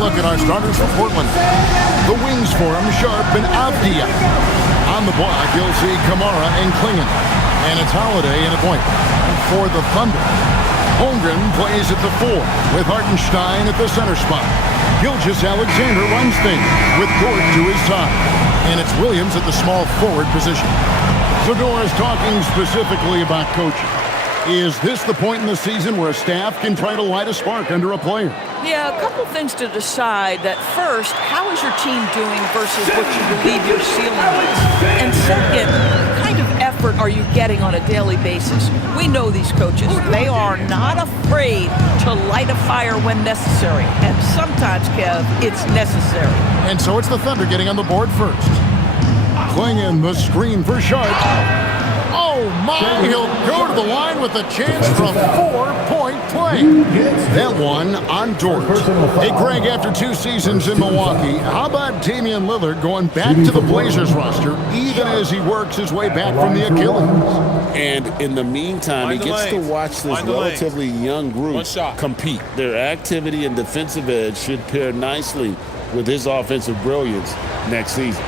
look at our starters for Portland. The wings for him, Sharp and Avdia. On the block, you'll see Kamara and Klingon. And it's Holiday in a point. For the Thunder, Holmgren plays at the 4 with Hartenstein at the center spot. Gilgeous-Alexander runs things with Dort to his side. And it's Williams at the small forward position. So Doris, talking specifically about coaching. Is this the point in the season where a staff can try to light a spark under a player? Yeah, a couple things to decide. That first, how is your team doing versus what you believe your ceiling is? And second, what kind of effort are you getting on a daily basis? We know these coaches. They are not afraid to light a fire when necessary. And sometimes, Kev, it's necessary. And so it's the Thunder getting on the board first. Klingon the screen for Sharp. Oh my, he'll go to the line with a chance for a 4-point play. That one on Dort. Hey, Greg, after 2 seasons in Milwaukee, how about Damian Lillard going back to the Blazers roster even as he works his way back from the Achilles? And in the meantime, he gets to watch this relatively young group compete. Their activity and defensive edge should pair nicely with his offensive brilliance next season.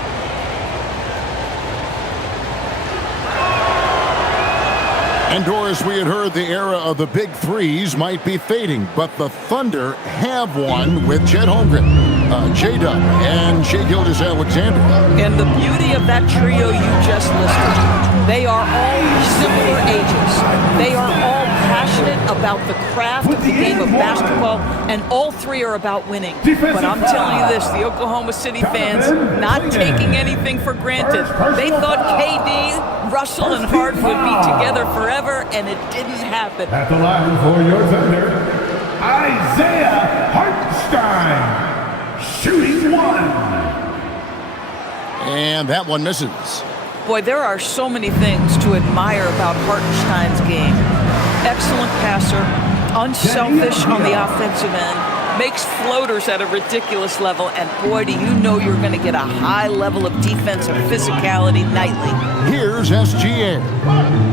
And Doris, we had heard the era of the big threes might be fading, but the Thunder have one with Chet Holmgren, J-Dub, and Shai Gilgeous-Alexander. And the beauty of that trio you just listed, they are all similar ages. They are all passionate about the craft of the game of basketball, and all 3 are about winning. But I'm telling you this, the Oklahoma City fans, not taking anything for granted. They thought KD, Russell, and Harden would be together forever, and it didn't happen. At the line for your Thunder, Isaiah Hartenstein, shooting 1. And that one misses. Boy, there are so many things to admire about Hartenstein's game. Excellent passer, unselfish on the offensive end, makes floaters at a ridiculous level, and boy, do you know you're going to get a high level of defensive physicality nightly. Here's SGA.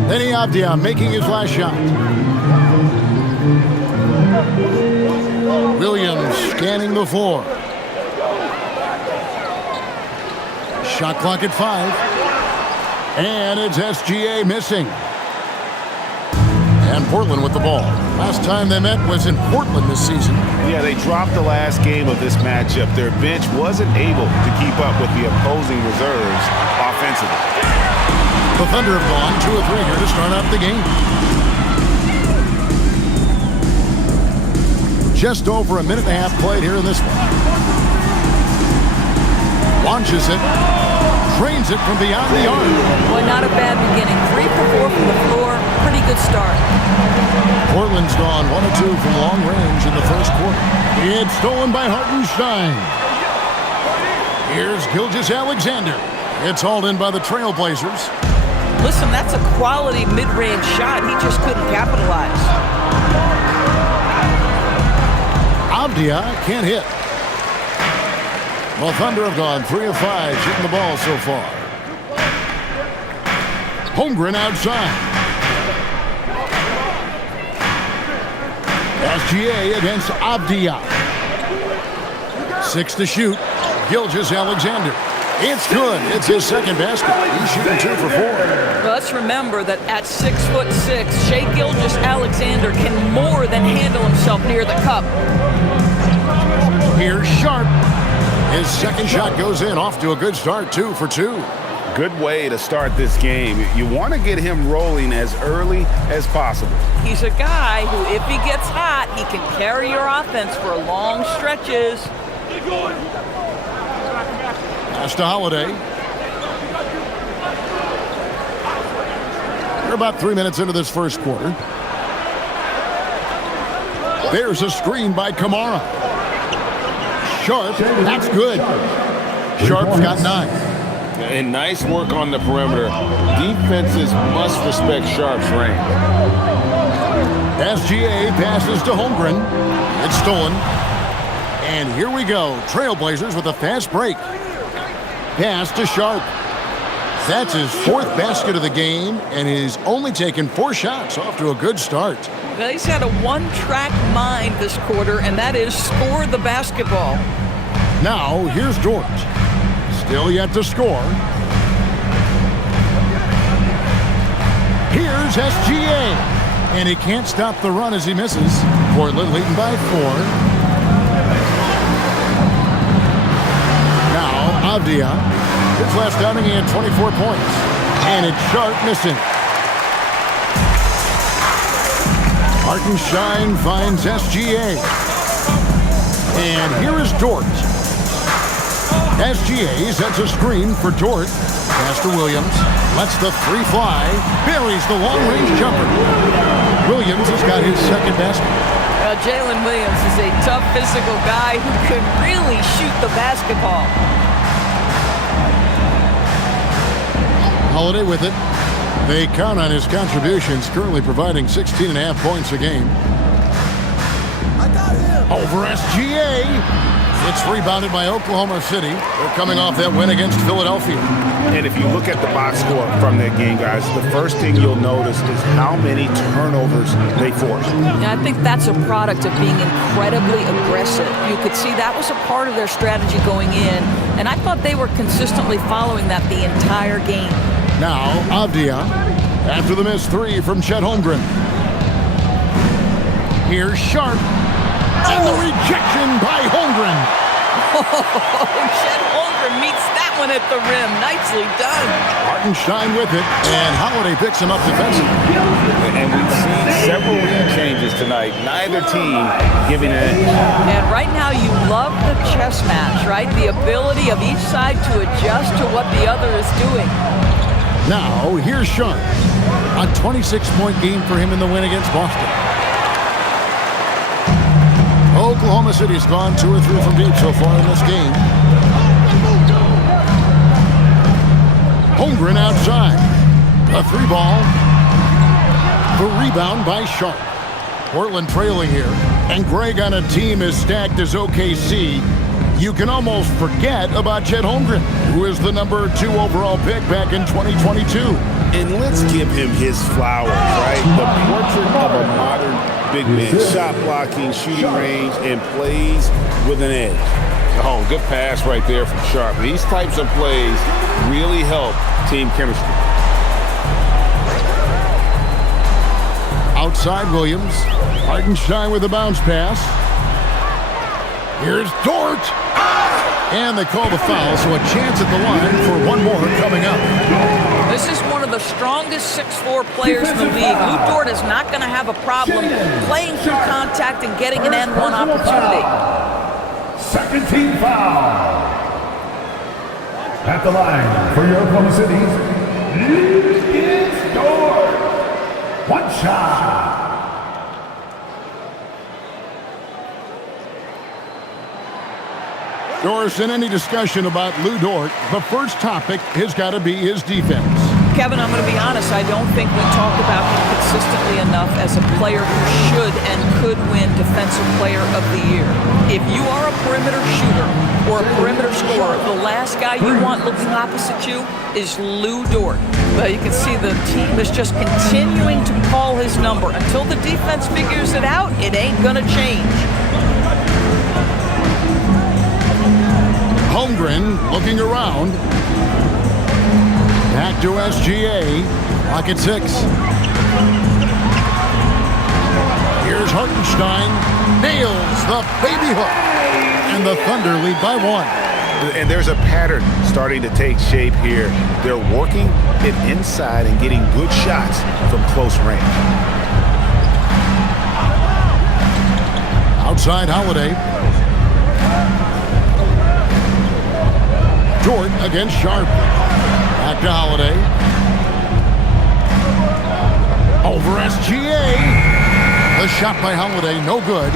Then Avdia making his last shot. Williams scanning the floor. Shot clock at 5. And it's SGA missing. And Portland with the ball. Last time they met was in Portland this season. Yeah, they dropped the last game of this matchup. Their bench wasn't able to keep up with the opposing reserves offensively. The Thunder have gone 2 of 3 here to start out the game. Just over a minute and a half played here in this one. Launches it. Trains it from beyond the arc. Well, not a bad beginning. 3 for 4 from the floor. Pretty good start. Portland's gone 1 of 2 from long range in the first quarter. It's stolen by Hartenstein. Here's Gilgeous-Alexander. It's hauled in by the Trailblazers. Listen, that's a quality mid-range shot. He just couldn't capitalize. Avdia can't hit. Well, Thunder have gone 3 of 5 shooting the ball so far. Holmgren outside. SGA against Avdia. 6 to shoot. Gilgeous-Alexander. It's good. It's his second basket. He's shooting 2 for 4. Well, let's remember that at 6'6", Shai Gilgeous-Alexander can more than handle himself near the cup. Here's Sharp. His second shot goes in, off to a good start, 2 for 2. Good way to start this game. You want to get him rolling as early as possible. He's a guy who, if he gets hot, he can carry your offense for long stretches. Pass to Holiday. We're about 3 minutes into this first quarter. There's a screen by Kamara. Sharp, that's good. Sharp's got 9. And nice work on the perimeter. Defenses must respect Sharp's range. SGA passes to Holmgren. It's stolen. And here we go. Trailblazers with a fast break. Pass to Sharp. That's his 4th basket of the game, and he's only taken 4 shots. Off to a good start. Well, he's had a one-track mind this quarter, and that is score the basketball. Now, here's Dort. Still yet to score. Here's SGA. And he can't stop the run as he misses. Portland leading by 4. Now, Avdia. His last outing, he had 24 points. And it's Sharp missing. Hartenstein finds SGA. And here is Dort. SGA sets a screen for Dort. Pass to Williams. Lets the 3 fly. Buries the long-range jumper. Williams has got his 2nd basket. Jalen Williams is a tough physical guy who can really shoot the basketball. Holiday with it. They count on his contributions, currently providing 16.5 points a game. Over SGA. It's rebounded by Oklahoma City. They're coming off that win against Philadelphia. And if you look at the box score from that game, guys, the first thing you'll notice is how many turnovers they forced. Yeah, I think that's a product of being incredibly aggressive. You could see that was a part of their strategy going in, and I thought they were consistently following that the entire game. Now, Avdia, after the missed 3 from Chet Holmgren. Here's Sharp. And the rejection by Holmgren. Chet Holmgren meets that one at the rim. Nicely done. Hartenstein with it, and Holiday picks him up defensively. And we've seen several lead changes tonight. Neither team giving an edge. And right now you love the chess match, right? The ability of each side to adjust to what the other is doing. Now, here's Sharp. A 26-point game for him in the win against Boston. Oklahoma City's gone 2 or 3 from deep so far in this game. Holmgren outside. A 3-ball. The rebound by Sharp. Portland trailing here. And Greg, on a team as stacked as OKC, you can almost forget about Chet Holmgren, who is the number 2 overall pick back in 2022. And let's give him his flowers, right? The portrait of a modern big man. Shot blocking, shooting range, and plays with an edge. Oh, good pass right there from Sharp. These types of plays really help team chemistry. Outside Williams. Hartenstein with a bounce pass. Here's Dort. And they call the foul, so a chance at the line for one more coming up. This is one of the strongest 6'4" players in the league. Lou Dort is not going to have a problem playing through contact and getting an N1 opportunity. Second team foul. At the line for your Oklahoma City's is Dort. One shot. Doris, in any discussion about Lou Dort, the first topic has got to be his defense. Kevin, I'm going to be honest, I don't think we talk about him consistently enough as a player who should and could win Defensive Player of the Year. If you are a perimeter shooter or a perimeter scorer, the last guy you want looking opposite you is Lou Dort. But you can see the team is just continuing to call his number. Until the defense figures it out, it ain't going to change. Holmgren looking around. Back to SGA. Pocket 6. Here's Hartenstein. Nails the baby hook. And the Thunder lead by 1. And there's a pattern starting to take shape here. They're working it inside and getting good shots from close range. Outside Holiday. Dort against Sharp. Back to Holiday. Over SGA. The shot by Holiday, no good.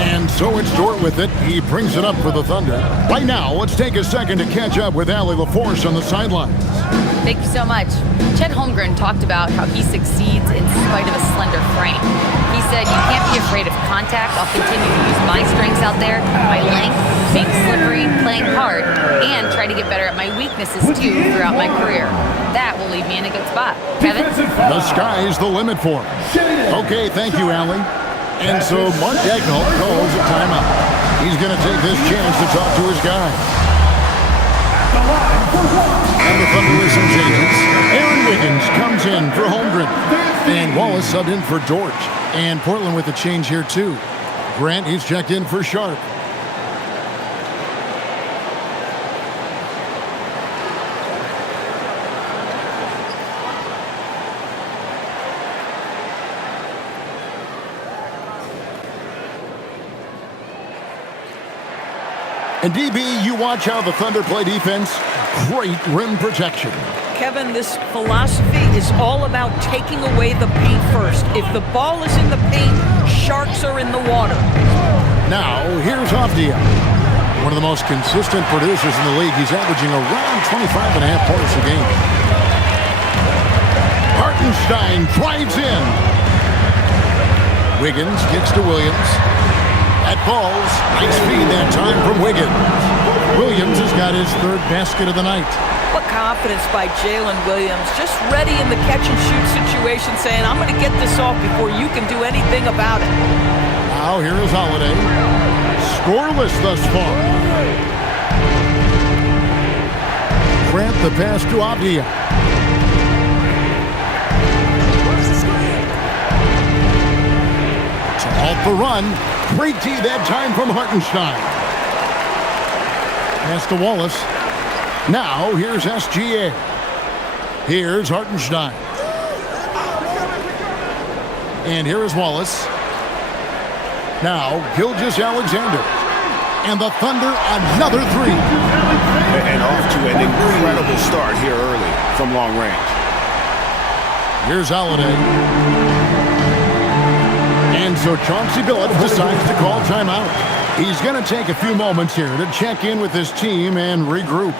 And so it's Dort with it. He brings it up for the Thunder. Right now, let's take a second to catch up with Allie LaForce on the sidelines. Thank you so much. Chet Holmgren talked about how he succeeds in spite of a slender frame. He said, "You can't be afraid of contact. I'll continue to use my strengths out there, my length, being slippery, playing hard, and try to get better at my weaknesses too throughout my career. That will leave me in a good spot." Kevin? The sky's the limit for him. Okay, thank you, Allie. And so Mark Daigneault calls a timeout. He's going to take this chance to talk to his guy. And the Thunder with some changes. Aaron Wiggins comes in for Holmgren. And Wallace subbed in for George. And Portland with a change here, too. Grant, he's checked in for Sharp. And DB, you watch how the Thunder play defense. Great rim protection. Kevin, this philosophy is all about taking away the paint first. If the ball is in the paint, sharks are in the water. Now, here's Avdia. One of the most consistent producers in the league. He's averaging around 25.5 points a game. Hartenstein drives in. Wiggins kicks to Williams. That falls. Nice feed that time from Wiggins. Williams has got his third basket of the night. What confidence by Jalen Williams. Just ready in the catch-and-shoot situation, saying, I'm going to get this off before you can do anything about it. Now here is Holiday. Scoreless thus far. Grant the pass to Avdia. To halt the run. Great D that time from Hartenstein. Pass to Wallace. Now, here's SGA. Here's Hartenstein. And here is Wallace. Now, Gilgeous-Alexander. And the Thunder, another three. And off to an incredible start here early from long range. Here's Holiday. And so Chauncey Billups decides to call timeout. He's going to take a few moments here to check in with his team and regroup.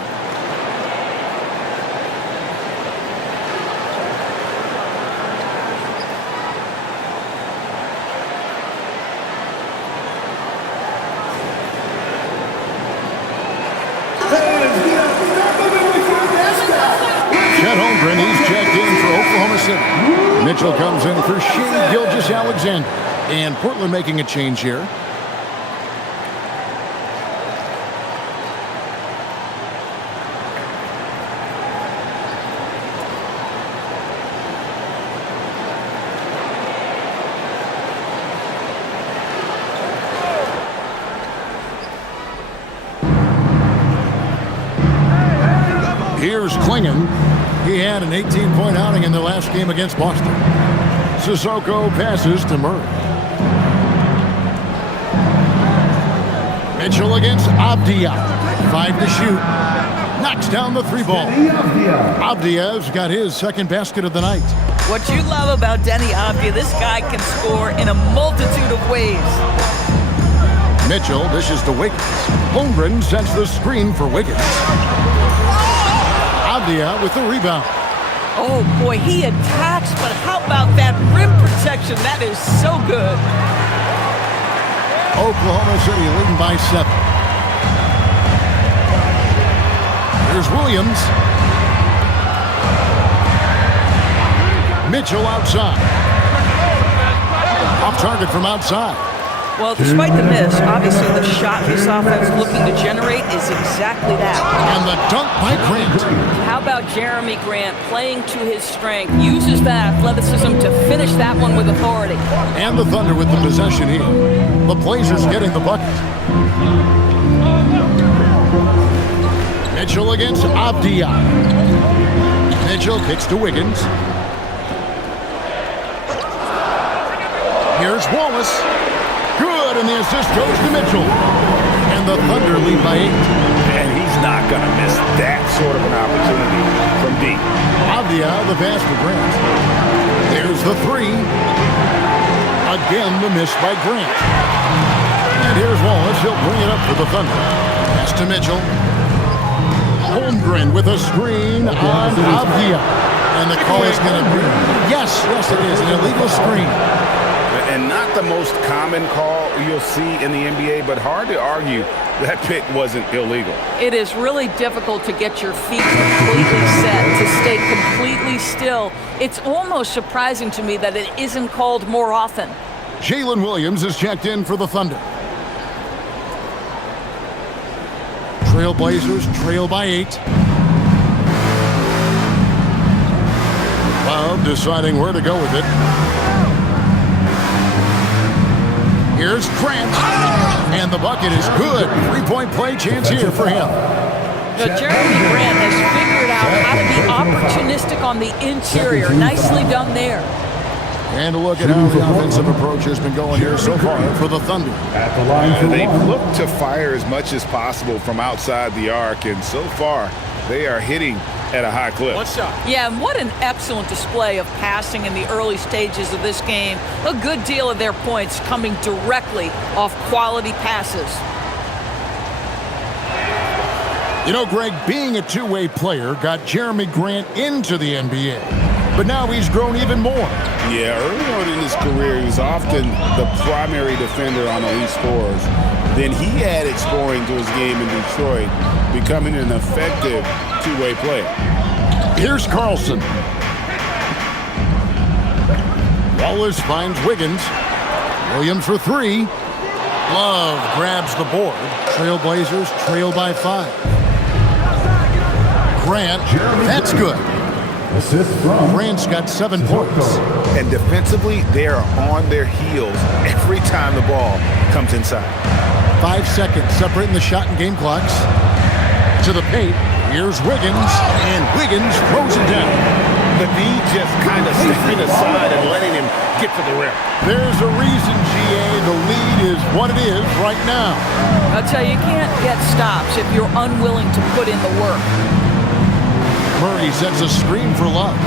Chet Holmgren, he's checked in for Oklahoma City. Mitchell comes in for Shea Gilgeous-Alexander. And Portland making a change here. Here's Klingon. He had an 18-point outing in the last game against Boston. Sissoko passes to Murray. Mitchell against Avdia. 5 to shoot. Knocks down the three ball. Avdia's got his second basket of the night. What you love about Deni Avdia, this guy can score in a multitude of ways. Mitchell dishes to Wiggins. Holmgren sets the screen for Wiggins. Avdia with the rebound. Oh, boy, he attacks, but how about that rim protection? That is so good. Oklahoma City leading by 7. Here's Williams. Mitchell outside. Off target from outside. Well, despite the miss, obviously the shot this offense looking to generate is exactly that. And the dunk by Grant. How about Jeremy Grant playing to his strength, uses that athleticism to finish that one with authority. And the Thunder with the possession here. The Blazers getting the bucket. Mitchell against Avdia. Mitchell kicks to Wiggins. Here's Wallace. Good, and the assist goes to Mitchell. And the Thunder lead by 8. And he's not going to miss that sort of an opportunity from deep. Avdia, the pass for Grant. There's the three. Again, the miss by Grant. And here's Wallace. He'll bring it up for the Thunder. Pass to Mitchell. Holmgren with a screen on Avdia. And the call is going to be, yes, it is, an illegal screen. And not the most common call you'll see in the NBA, but hard to argue that pick wasn't illegal. It is really difficult to get your feet completely set, to stay completely still. It's almost surprising to me that it isn't called more often. Jalen Williams is checked in for the Thunder. Trailblazers trail by 8. Love deciding where to go with it. Here's Grant. And the bucket is good. 3-point play chance here for him. But Jeremy Grant has figured out how to be opportunistic on the interior. Nicely done there. And a look at how the offensive approach has been going here so far for the Thunder. At the line for They've one. looked to fire as much as possible from outside the arc, and so far they are hitting at a high clip. Yeah, and what an excellent display of passing in the early stages of this game. A good deal of their points coming directly off quality passes. You know, Greg, being a two-way player got Jeremy Grant into the NBA. But now he's grown even more. Yeah, early on in his career, he was often the primary defender on elite scorers. Then he added scoring to his game in Detroit, becoming an effective two-way player. Here's Carlson. Wallace finds Wiggins. Williams for 3. Love grabs the board. Trailblazers trail by 5. Grant, that's good. Assist from Grant's got 7 points. And defensively, they are on their heels every time the ball comes inside. 5 seconds separating the shot and game clocks. To the paint. Here's Wiggins, and Wiggins throws it down. The D just kind of stepping aside and letting him get to the rim. There's a reason, GA, the lead is what it is right now. I'll tell you, you can't get stops if you're unwilling to put in the work. Murray sets a screen for Love.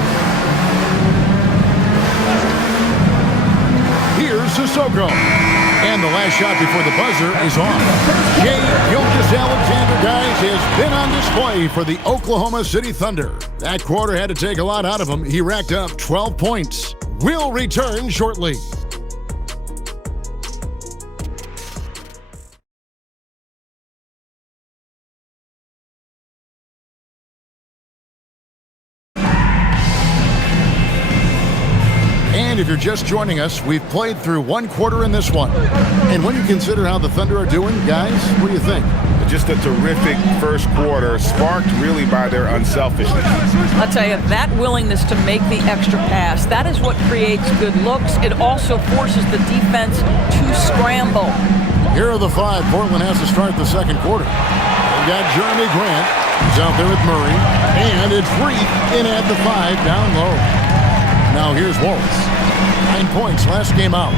Here's Sissoko. And the last shot before the buzzer is on. Jay Gilgeous-Alexander, guys, has been on display for the Oklahoma City Thunder. That quarter had to take a lot out of him. He racked up 12 points. We'll return shortly. And if you're just joining us, we've played through one quarter in this one. And when you consider how the Thunder are doing, guys, what do you think? Just a terrific first quarter, sparked really by their unselfishness. I'll tell you, that willingness to make the extra pass, that is what creates good looks. It also forces the defense to scramble. Here are the 5 Portland has to start the second quarter. They've got Jeremy Grant. He's out there with Murray. And it's Reed in at the 5 down low. Now here's Wallace. 9 points last game out.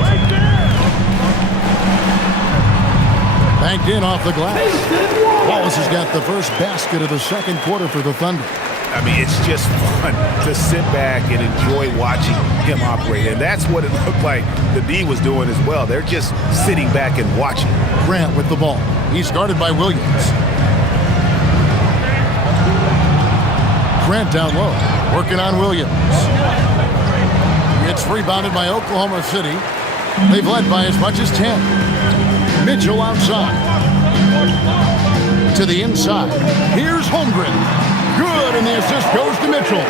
Banked in off the glass. Wallace has got the first basket of the second quarter for the Thunder. I mean, it's just fun to sit back and enjoy watching him operate. And that's what it looked like the D was doing as well. They're just sitting back and watching. Grant with the ball. He's guarded by Williams. Grant down low. Working on Williams. It's rebounded by Oklahoma City. They've led by as much as 10. Mitchell outside. To the inside. Here's Holmgren. Good, and the assist goes to Mitchell.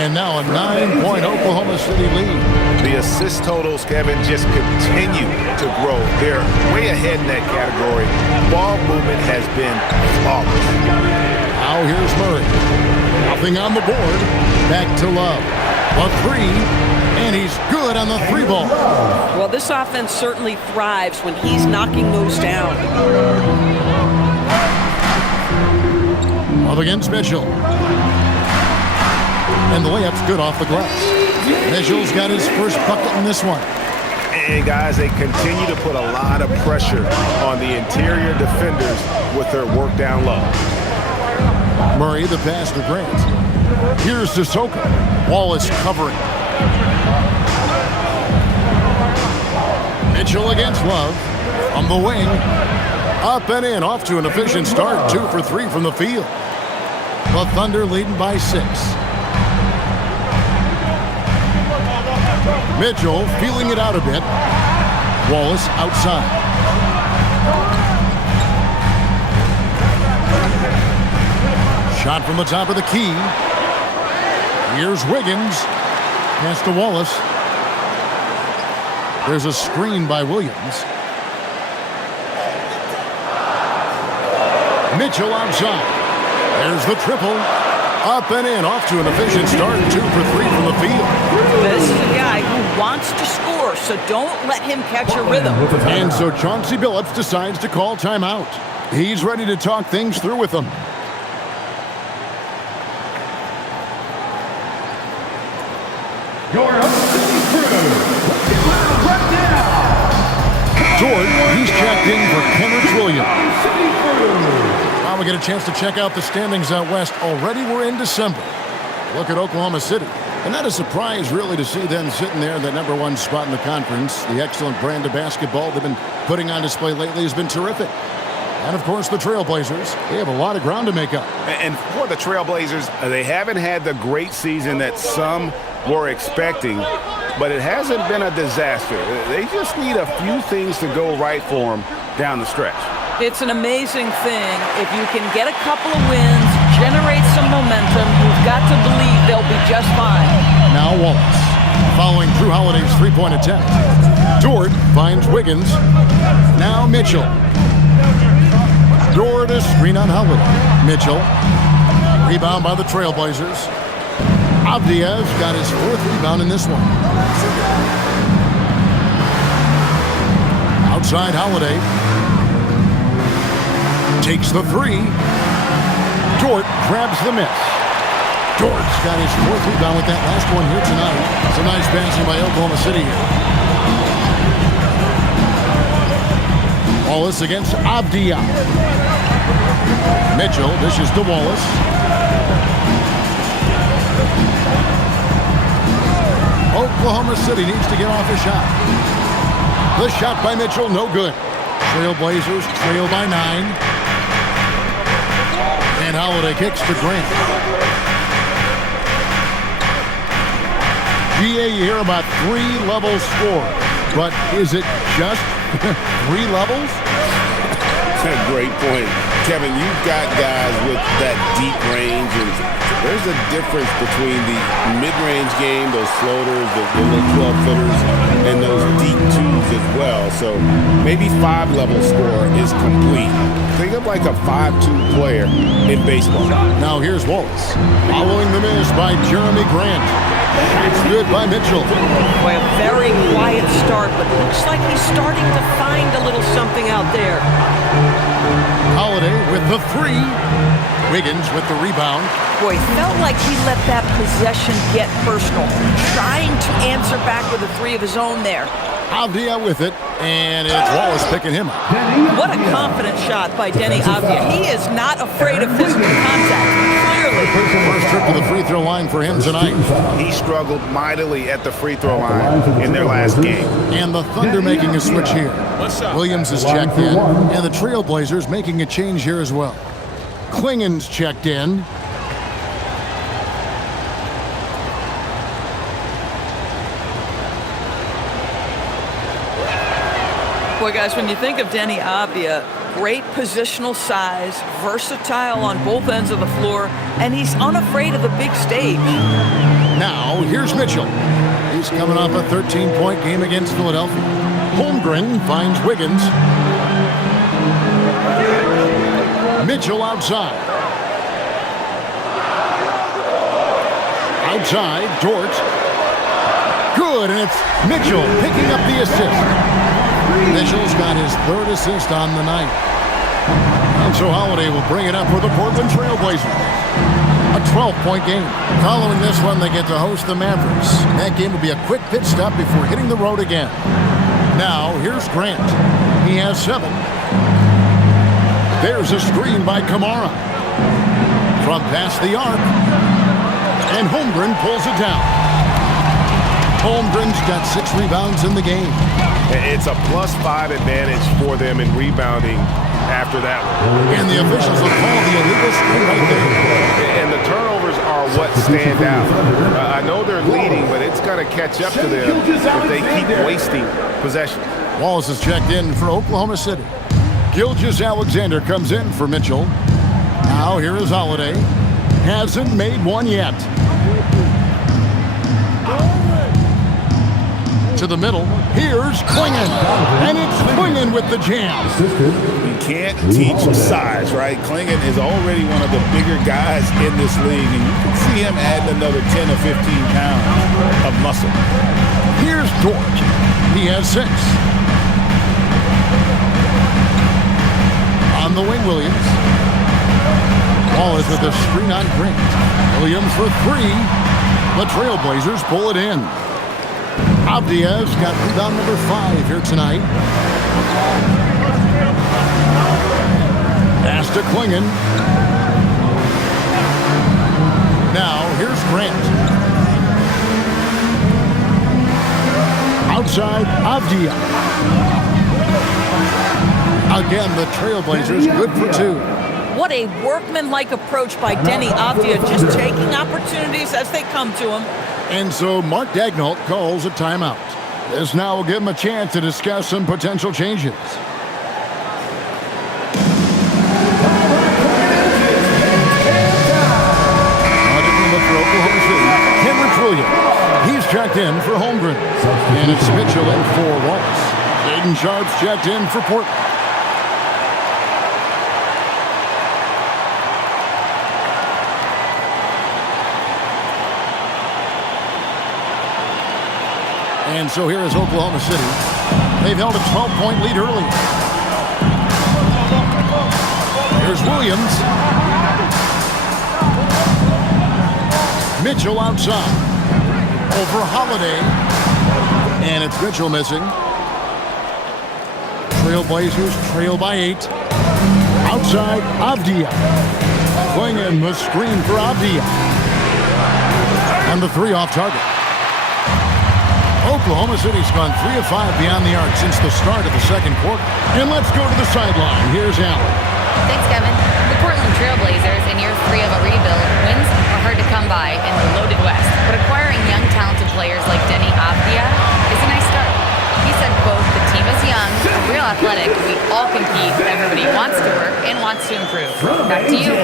And now a 9-point Oklahoma City lead. The assist totals, Kevin, just continue to grow. They're way ahead in that category. Ball movement has been flawless. Now here's Murray. Nothing on the board. Back to Love. A 3, and he's good on the 3 ball. Well, this offense certainly thrives when he's knocking those down. Up against Mitchell. And the layup's good off the glass. Mitchell's got his first bucket in this one. And guys, they continue to put a lot of pressure on the interior defenders with their work down low. Murray, the pass to Grant. Here's Sissoko. Wallace covering. Mitchell against Love. From the wing, up and in, off to an efficient start. 2 for 3 from the field. The Thunder leading by 6. Mitchell feeling it out a bit. Wallace outside. Shot from the top of the key. Here's Wiggins. Pass to Wallace. There's a screen by Williams. Mitchell outside. There's the triple. Up and in, off to an efficient start. 2 for 3 from the field. This is a guy who wants to score, so don't let him catch a rhythm. And so Chauncey Billups decides to call timeout. He's ready to talk things through with them. George, he's checked in for Kenrich Williams. Now we get a chance to check out the standings out west. Already we're in December. Look at Oklahoma City. And not a surprise, really, to see them sitting there in the #1 spot in the conference. The excellent brand of basketball they've been putting on display lately has been terrific. And, of course, the Trailblazers. They have a lot of ground to make up. And for the Trailblazers, they haven't had the great season that some were expecting, but it hasn't been a disaster. They just need a few things to go right for them down the stretch. It's an amazing thing. If you can get a couple of wins, generate some momentum, you've got to believe they'll be just fine. Now Wallace, following Drew Holiday's three-point attempt. Dort finds Wiggins. Now Mitchell. Dort a screen on Holiday. Mitchell. Rebound by the Trailblazers. Avdia's got his 4th rebound in this one. Outside Holiday. Takes the 3. Dort grabs the miss. Dort's got his 4th rebound with that last one here tonight. It's a nice passing by Oklahoma City here. Wallace against Avdia. Mitchell dishes to Wallace. Oklahoma City needs to get off a shot. The shot by Mitchell, no good. Trailblazers trail by 9. And Holiday kicks to Grant. GA, you hear about 3-level score. But is it just 3 levels? That's a great point. Kevin, you've got guys with that deep range, and there's a difference between the mid-range game, those floaters, the little 12-footers, and those deep 2s as well. So maybe 5-level score is complete. Think of like a 5-2 player in baseball. Now here's Wallace. Following the miss by Jeremy Grant. It's good by Mitchell. Boy, a very quiet start, but looks like he's starting to find a little something out there. Holiday with the 3. Wiggins with the rebound. Boy, felt like he let that possession get personal. Trying to answer back with a 3 of his own there. Avdia with it, and it's Wallace picking him up. What a confident shot by Denny Avdia. He is not afraid of physical contact, clearly. First trip to the free throw line for him tonight. He struggled mightily at the free throw line in their last game. And the Thunder making a switch here. Williams is checked in, and the Trailblazers making a change here as well. Klingen's checked in. Boy, guys, when you think of Denny Avdia, great positional size, versatile on both ends of the floor, and he's unafraid of the big stage. Now, here's Mitchell. He's coming off a 13-point game against Philadelphia. Holmgren finds Wiggins. Mitchell outside. Outside, Dort. Good, and it's Mitchell picking up the assist. Mitchell's got his 3rd assist on the night. And so Holiday will bring it up for the Portland Trailblazers. A 12-point game. Following this one, they get to host the Mavericks. That game will be a quick pit stop before hitting the road again. Now, here's Grant. He has 7. There's a screen by Kamara. From past the arc. And Holmgren pulls it down. Holmgren's got 6 rebounds in the game. It's a +5 advantage for them in rebounding after that one. And the officials will call the illegal screen right there. And the turnovers are what stand out. I know they're leading, but it's going to catch up to them if they keep wasting possession. Wallace is checked in for Oklahoma City. Gilgeous-Alexander comes in for Mitchell. Now here is Holiday. Hasn't made one yet. To the middle. Here's Klingon. And it's Klingon with the jam. You can't teach size, right? Klingon is already one of the bigger guys in this league, and you can see him adding another 10 or 15 pounds of muscle. Here's Dort. He has 6. On the wing, Williams. Wallace with a screen on Grant. Williams for 3. The Trailblazers pull it in. Avdia's got rebound number 5 here tonight. Pass to Klingon. Now here's Grant. Outside, Avdia. Again, the Trailblazers good for 2. What a workmanlike approach by Denny Avdia, just taking opportunities as they come to him. And so Mark Daigneault calls a timeout. This now will give him a chance to discuss some potential changes. For Oklahoma City, Kenrich Williams. He's checked in for Holmgren. And it's Mitchell in for Wallace. Aiden Sharp's checked in for Portland. And so here is Oklahoma City. They've held a 12-point lead early. Here's Williams. Mitchell outside. Over Holiday. And it's Mitchell missing. Trailblazers trail by 8. Outside, Avdia. Klingon the screen for Avdia. And the 3 off target. Oklahoma City's gone 3 of 5 beyond the arc since the start of the second quarter. And let's go to the sideline. Here's Allen. Thanks, Kevin. The Portland Trailblazers in year 3 of a rebuild. Wins are hard to come by in the loaded West, but acquiring young, talented players like Denny Avdia is a nice start. He said, quote, "The team is young, real athletic. We all compete. Everybody wants to work and wants to improve." Back to you.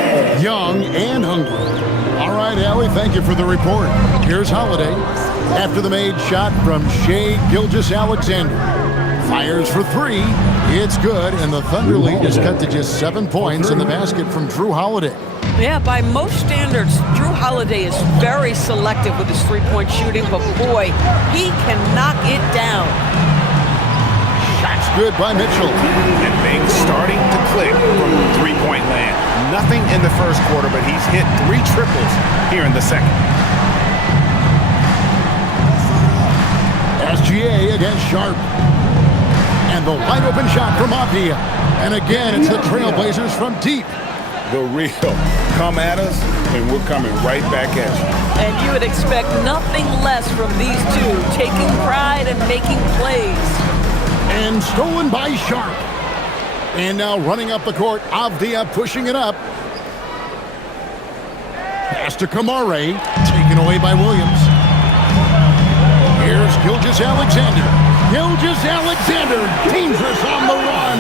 Young and hungry. All right, Allie, thank you for the report. Here's Holiday. After the made shot from Shai Gilgeous-Alexander. Fires for 3. It's good, and the Thunder lead is cut to just 7 points in the basket from Drew Holiday. Yeah, by most standards, Drew Holiday is very selective with his three-point shooting, but boy, he can knock it down. Shots good by Mitchell. And things starting to click from three-point land. Nothing in the first quarter, but he's hit 3 triples here in the second. SGA against Sharp. And the wide open shot from Avdia. And again, it's the Trailblazers from deep. The real come at us, and we're coming right back at you. And you would expect nothing less from these two, taking pride and making plays. And stolen by Sharp. And now running up the court, Avdia pushing it up. Pass to Kamare, taken away by Williams. Here's Gilgeous-Alexander. Gilgeous-Alexander, dangerous on the run.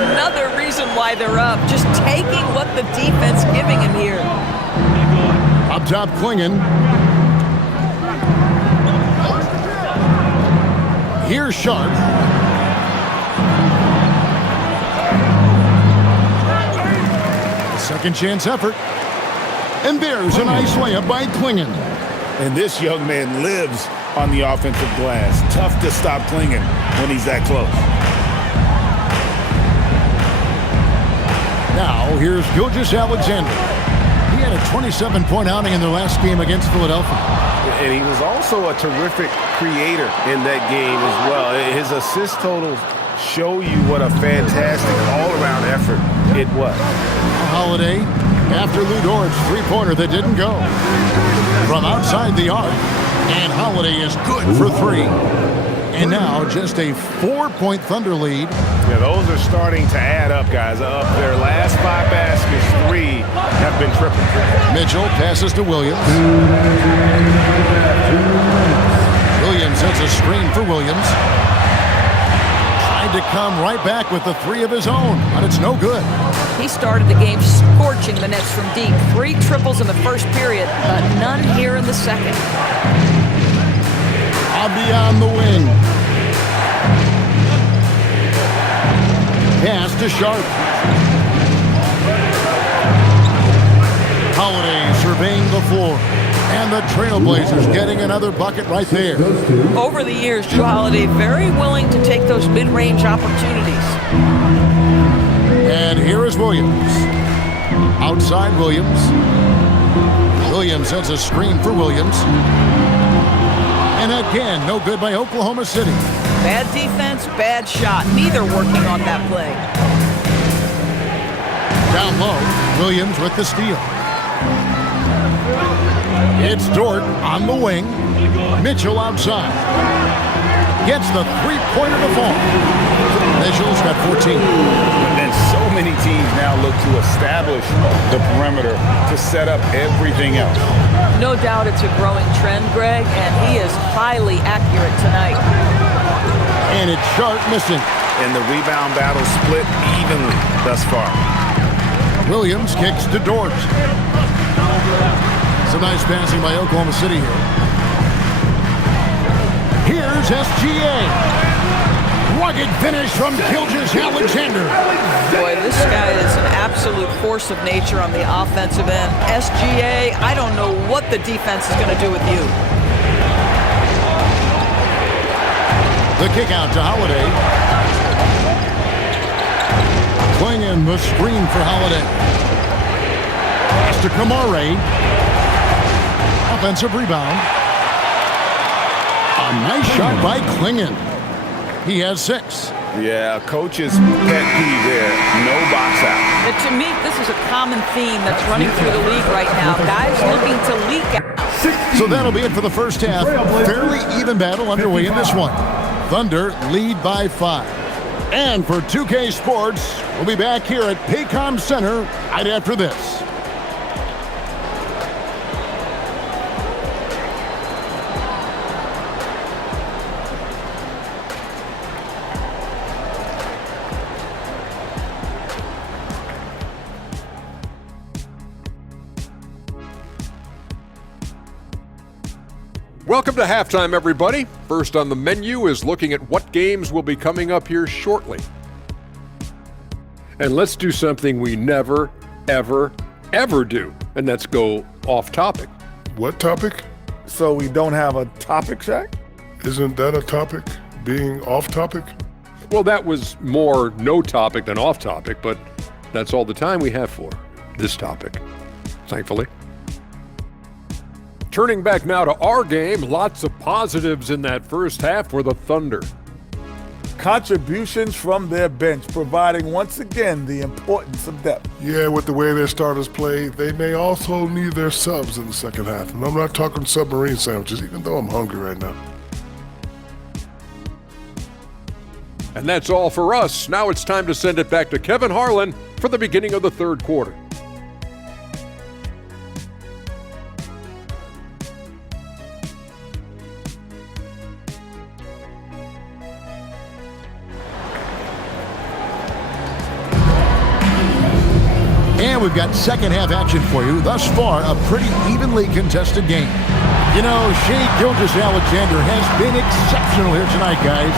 Another reason why they're up, just taking what the defense giving him here. Up top, Klingon. Here's Sharp. Second chance effort. And there's a nice layup by Klingon. And this young man lives on the offensive glass. Tough to stop Klingon when he's that close. Now, here's Gilgeous-Alexander. He had a 27-point outing in their last game against Philadelphia. And he was also a terrific creator in that game as well. His assist totals show you what a fantastic all-around effort it was. Holiday, after Lou Dort's three-pointer that didn't go. From outside the arc, And Holiday is good for 3. And now just a 4-point Thunder lead. Yeah, those are starting to add up, guys. Up their last 5 baskets, 3 have been triple. Mitchell passes to Williams. Williams sets a screen for Williams. Tried to come right back with the 3 of his own, but it's no good. He started the game scorching the Nets from deep. 3 triples in the first period, but none here in the second. Beyond the wing. Pass to Sharp. Holiday surveying the floor. And the Trailblazers getting another bucket right there. Over the years, Drew Holiday very willing to take those mid-range opportunities. And here is Williams. Outside Williams. Williams sets a screen for Williams. And again, no good by Oklahoma City. Bad defense, bad shot. Neither working on that play. Down low, Williams with the steal. It's Dort on the wing. Mitchell outside. Gets the 3-pointer to fall. Mitchell's got 14. And then so many teams now look to establish the perimeter to set up everything else. No doubt it's a growing trend, Greg, and he is highly accurate tonight. And it's Sharp missing. And the rebound battle split evenly thus far. Williams kicks to Dort. Some nice passing by Oklahoma City here. Here's SGA. Rugged finish from Gilgeous-Alexander. Boy, this guy is an absolute force of nature on the offensive end. SGA, I don't know what the defense is going to do with you. The kick out to Holiday. Swinging the screen for Holiday. Pass to Kamare. Offensive rebound. A nice shot by Klingon. He has 6. Yeah, coach's pet peeve there. No box out. And to me, this is a common theme that's running through the league right now. Guys looking to leak out. So that'll be it for the first half. Fairly even battle underway in this one. Thunder lead by 5. And for 2K Sports, we'll be back here at Paycom Center right after this. Welcome to halftime, everybody. First on the menu is looking at what games will be coming up here shortly. And let's do something we never, ever, ever do, and that's go off topic. What topic? So we don't have a topic, Shaq? Isn't that a topic? Being off topic? Well, that was more no topic than off topic, but that's all the time we have for this topic, thankfully. Turning back now to our game, lots of positives in that first half for the Thunder. Contributions from their bench, providing once again the importance of depth. Yeah, with the way their starters play, they may also need their subs in the second half. And I'm not talking submarine sandwiches, even though I'm hungry right now. And that's all for us. Now it's time to send it back to Kevin Harlan for the beginning of the third quarter. And we've got second half action for you. Thus far, a pretty evenly contested game. You know, Shai Gilgeous-Alexander has been exceptional here tonight, guys.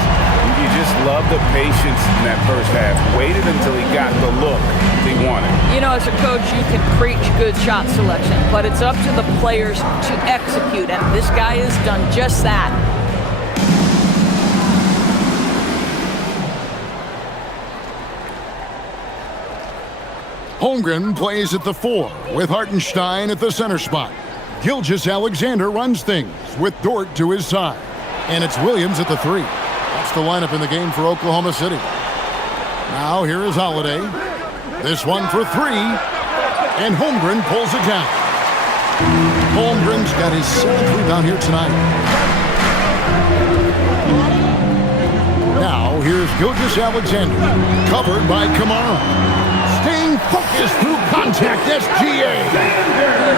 You just love the patience in that first half. Waited until he got the look he wanted. You know, as a coach, you can preach good shot selection, but it's up to the players to execute, and this guy has done just that. Holmgren plays at the 4 with Hartenstein at the center spot. Gilgeous-Alexander runs things with Dort to his side. And it's Williams at the 3. That's the lineup in the game for Oklahoma City. Now here is Holiday. This one for 3. And Holmgren pulls it down. Holmgren's got his 7th rebound here tonight. Now, here's Gilgeous-Alexander, covered by Kamara. Staying focused through contact, SGA.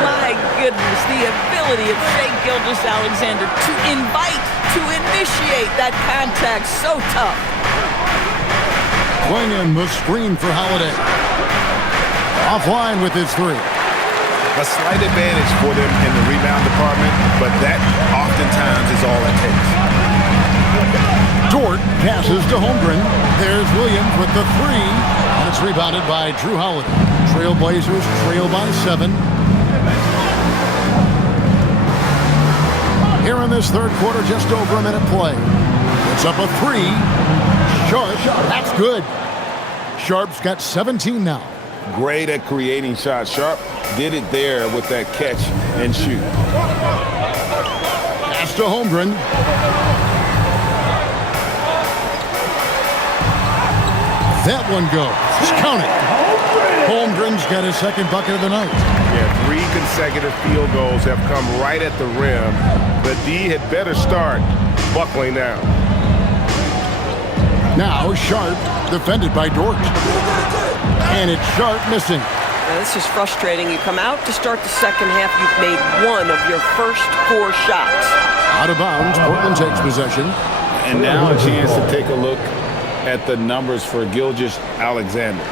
My goodness, the ability of Shai Gilgeous-Alexander to invite, to initiate that contact, so tough. Clingan the screen for Holiday. Offline with his 3. A slight advantage for them in the rebound department, but that oftentimes is all it takes. Dort passes to Holmgren. There's Williams with the 3. And it's rebounded by Drew Holiday. Trailblazers trail by 7. Here in this third quarter, just over a minute play. It's up a 3. Sharp, that's good. Sharp's got 17 now. Great at creating shots. Sharp did it there with that catch and shoot. Pass to Holmgren. That one goes. Count it. Holmgren's got his 2nd bucket of the night. Yeah, 3 consecutive field goals have come right at the rim. The D had better start buckling down. Now Sharp, defended by Dort. And it's Sharp missing. Now, this is frustrating. You come out to start the second half, you've made 1 of your first 4 shots. Out of bounds, Portland takes possession. And now a chance to take a look at the numbers for Gilgeous-Alexander.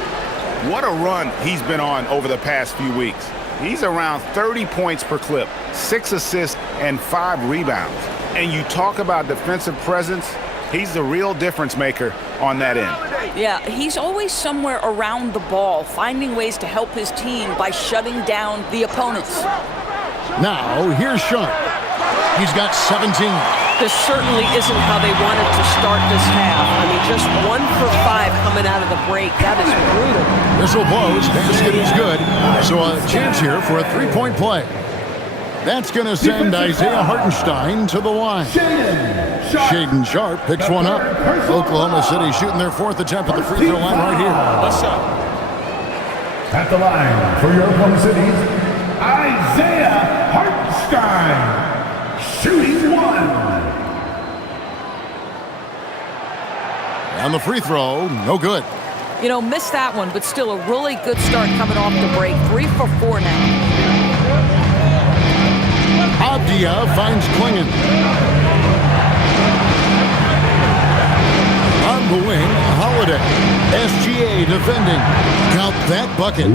What a run he's been on over the past few weeks. He's around 30 points per clip, 6 assists, and 5 rebounds. And you talk about defensive presence, he's the real difference maker on that end. Yeah, he's always somewhere around the ball, finding ways to help his team by shutting down the opponents. Now, here's Sharp. He's got 17. This certainly isn't how they wanted to start this half. I mean, just 1 for 5 coming out of the break. That is brutal. Whistle blows. Basket is good. So a chance here for a 3-point play. That's going to send Isaiah Hartenstein to the line. Shaedon Sharp picks one up. Oklahoma City shooting their 4th attempt at the free throw line right here. What's up? At the line for your Oklahoma City, Isaiah Hartenstein. Shooting 1. And the free throw, no good. You know, missed that one, but still a really good start coming off the break. 3 for 4 now. Avdia finds Clingan. On the wing, Holiday. SGA defending. Count that bucket.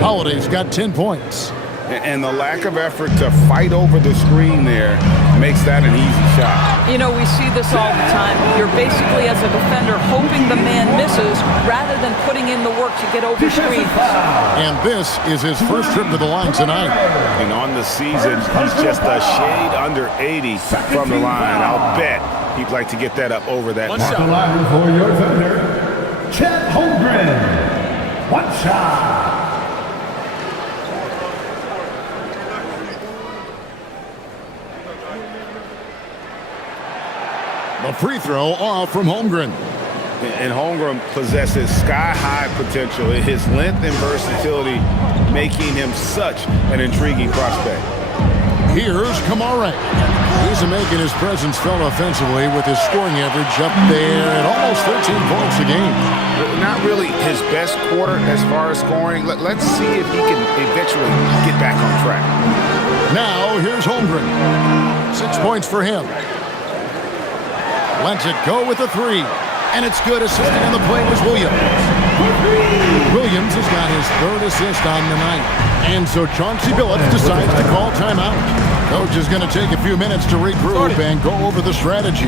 Holiday's got 10 points. And the lack of effort to fight over the screen there makes that an easy shot. You know, we see this all the time. You're basically, as a defender, hoping the man misses rather than putting in the work to get over screens. And this is his first trip to the line tonight. And on the season, he's just a shade under 80 from the line. I'll bet he'd like to get that up over that mark. The line for your defender, Chet Holmgren. 1 shot. The free throw off from Holmgren. And Holmgren possesses sky-high potential. His length and versatility making him such an intriguing prospect. Here's Kamara. He's making his presence felt offensively with his scoring average up there at almost 13 points a game. Not really his best quarter as far as scoring. Let's see if he can eventually get back on track. Now, here's Holmgren. 6 points for him. Lets it go with a 3. And it's good. Assisting on the play was Williams. Williams has got his 3rd assist on the night. And so Chauncey Billups decides to call timeout. Coach is going to take a few minutes to regroup and go over the strategy.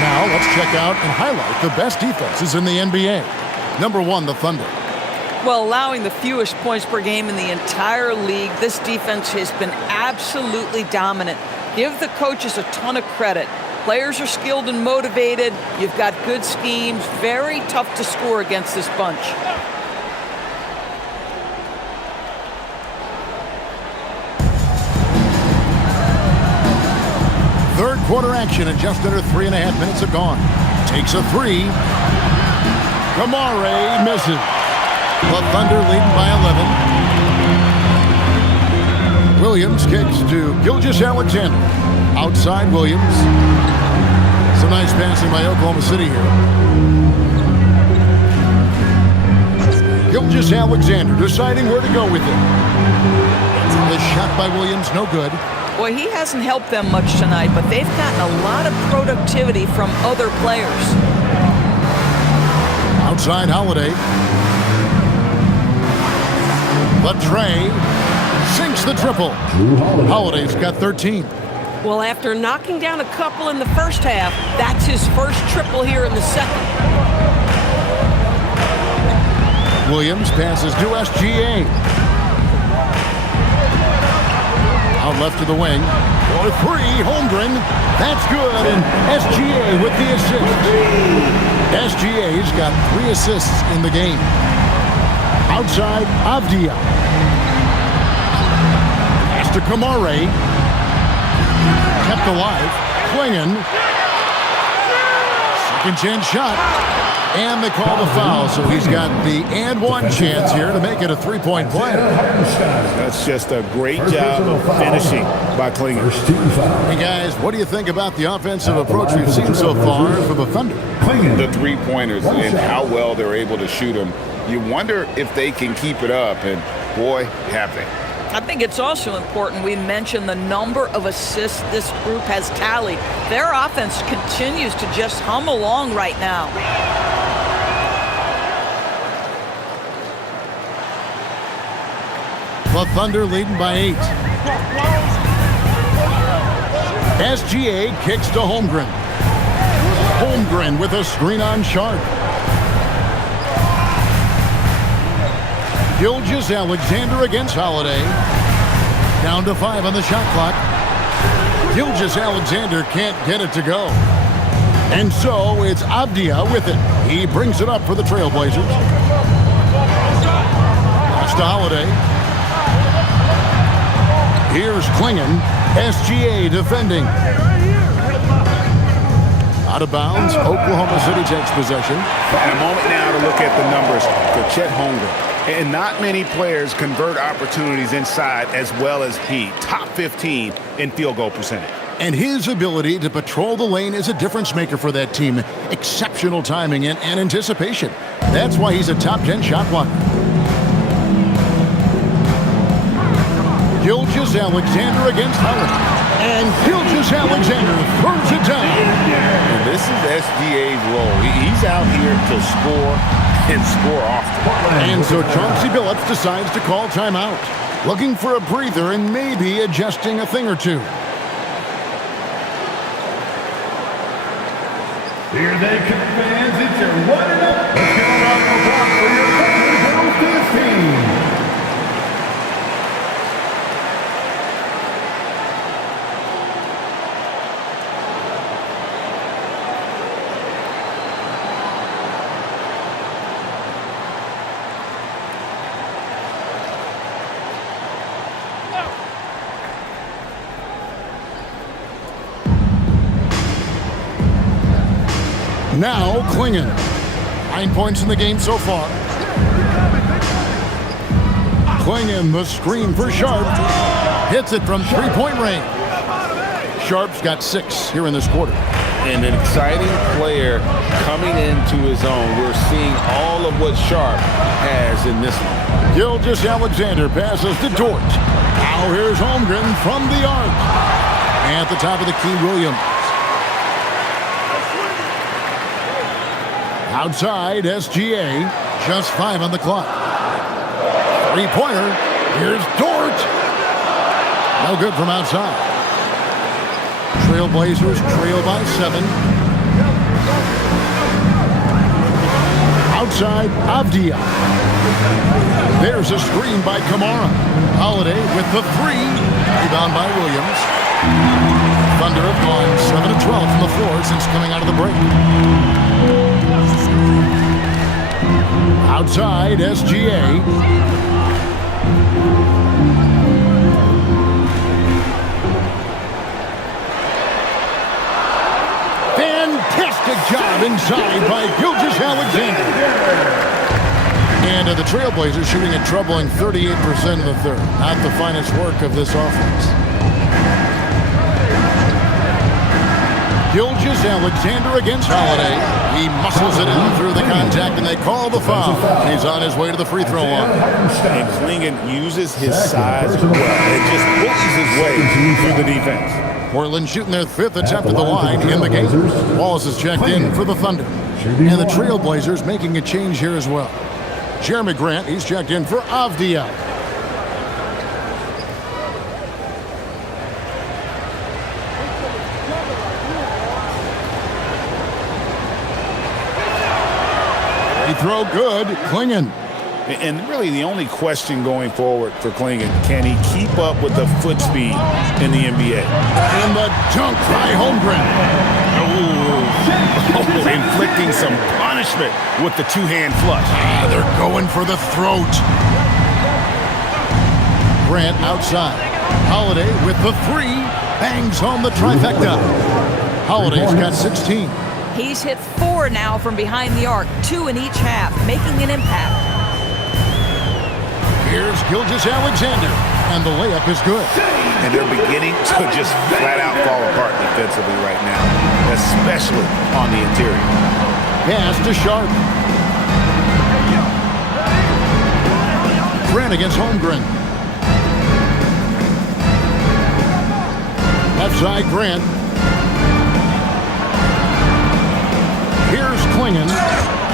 Now let's check out and highlight the best defenses in the NBA. Number 1, the Thunder. Well, allowing the fewest points per game in the entire league, this defense has been absolutely dominant. Give the coaches a ton of credit. Players are skilled and motivated. You've got good schemes. Very tough to score against this bunch. quarter action and just under 3.5 minutes have gone. Takes a three. Kamare misses. The Thunder leading by 11. Williams kicks to Gilgeous-Alexander. Outside Williams. Some nice passing by Oklahoma City here. Gilgeous-Alexander deciding where to go with it. The shot by Williams, no good. Boy, he hasn't helped them much tonight, but they've gotten a lot of productivity from other players. Outside Holiday. The tray sinks the triple. Holiday's got 13. Well, after knocking down a couple in the first half, that's his first triple here in the second. Williams passes to SGA. Out left to the wing. For three, Holmgren. That's good, and SGA with the assist. SGA's got 3 assists in the game. Outside, Avdia. Pass to Kamare. Kept alive. Klingon. Second chance shot. And they call the foul, so he's got the and one chance here to make it a three-point play. That's just a great job of finishing by Klingon. Hey, guys, what do you think about the offensive approach we've seen so far for the Thunder? The three-pointers and how well they're able to shoot them. You wonder if they can keep it up, and boy, have they. I think it's also important we mention the number of assists this group has tallied. Their offense continues to just hum along right now. The Thunder leading by 8. SGA kicks to Holmgren. Holmgren with a screen on Sharp. Gilgeous-Alexander against Holiday. Down to 5 on the shot clock. Gilgeous-Alexander can't get it to go. And so it's Avdia with it. He brings it up for the Trailblazers. Pass to Holiday. Here's Klingon. SGA defending. Out of bounds. Oklahoma City takes possession. And a moment now to look at the numbers for Chet Holmgren. And not many players convert opportunities inside as well as he. Top 15 in field goal percentage. And his ability to patrol the lane is a difference maker for that team. Exceptional timing and anticipation. That's why he's a top 10 shot blocker. Gilgeous-Alexander against Howard. And Gilgeous-Alexander throws it down. And this is SGA's role. He's out here to score and score often. And so Chauncey Billups decides to call timeout. Looking for a breather and maybe adjusting a thing or two. Here they come, fans. It's your 1-0. Let's get a round of applause for your Thunder 15. Now Klingon. 9 points in the game so far. Klingon, the screen for Sharp. Hits it from three-point range. Sharp's got 6 here in this quarter. And an exciting player coming into his own. We're seeing all of what Sharp has in this one. Gilgeous-Alexander passes to Dort. Now here's Holmgren from the arc. At the top of the key, Williams. Outside, SGA. Just 5 on the clock. Three-pointer. Here's Dort. No good from outside. Trailblazers trail by 7. Outside, Avdia. There's a screen by Kamara. Holiday with the 3. Rebound by Williams. Thunder have gone 7-12 from the floor since coming out of the break. Outside, SGA. Terrific job inside by Gilgeous-Alexander. And the Trailblazers shooting a troubling 38% in the third. Not the finest work of this offense. Gilgeous-Alexander against Holiday. He muscles it in through the contact, and they call the foul. He's on his way to the free throw line. And Clingan uses his size well and just bullies his way through the defense. Portland shooting their 5th attempt at the line in the game. Wallace is checked in for the Thunder. And the Trailblazers making a change here as well. Jeremy Grant, he's checked in for Avdia. Throw good, Clingan. And really the only question going forward for Clingan, can he keep up with the foot speed in the NBA? And the dunk by Holmgren. Oh, inflicting some punishment with the two-hand flush. They're going for the throat. Grant outside. Holiday with the 3. Bangs home the trifecta. Holiday's got 16. He's hit 4 now from behind the arc, 2 in each half, making an impact. Here's Gilgeous-Alexander, and the layup is good. And they're beginning to just flat-out fall apart defensively right now, especially on the interior. Pass to Sharp. Grant against Holmgren. Left side, Grant. Here's Clingan.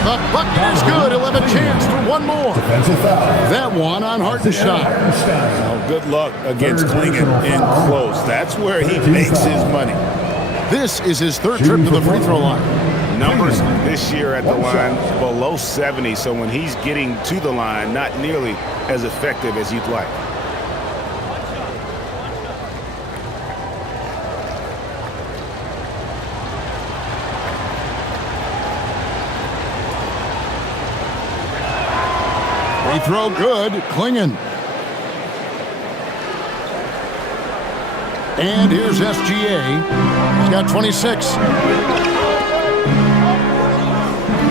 The bucket is good. He'll have a chance for one more. That one on Hartenstein. Oh, good luck against Clingan in close. That's where he makes his money. This is his 3rd trip to the free throw line. Numbers this year at the line below 70, so when he's getting to the line, not nearly as effective as you'd like. Free throw good, Clingan. And here's SGA. He's got 26.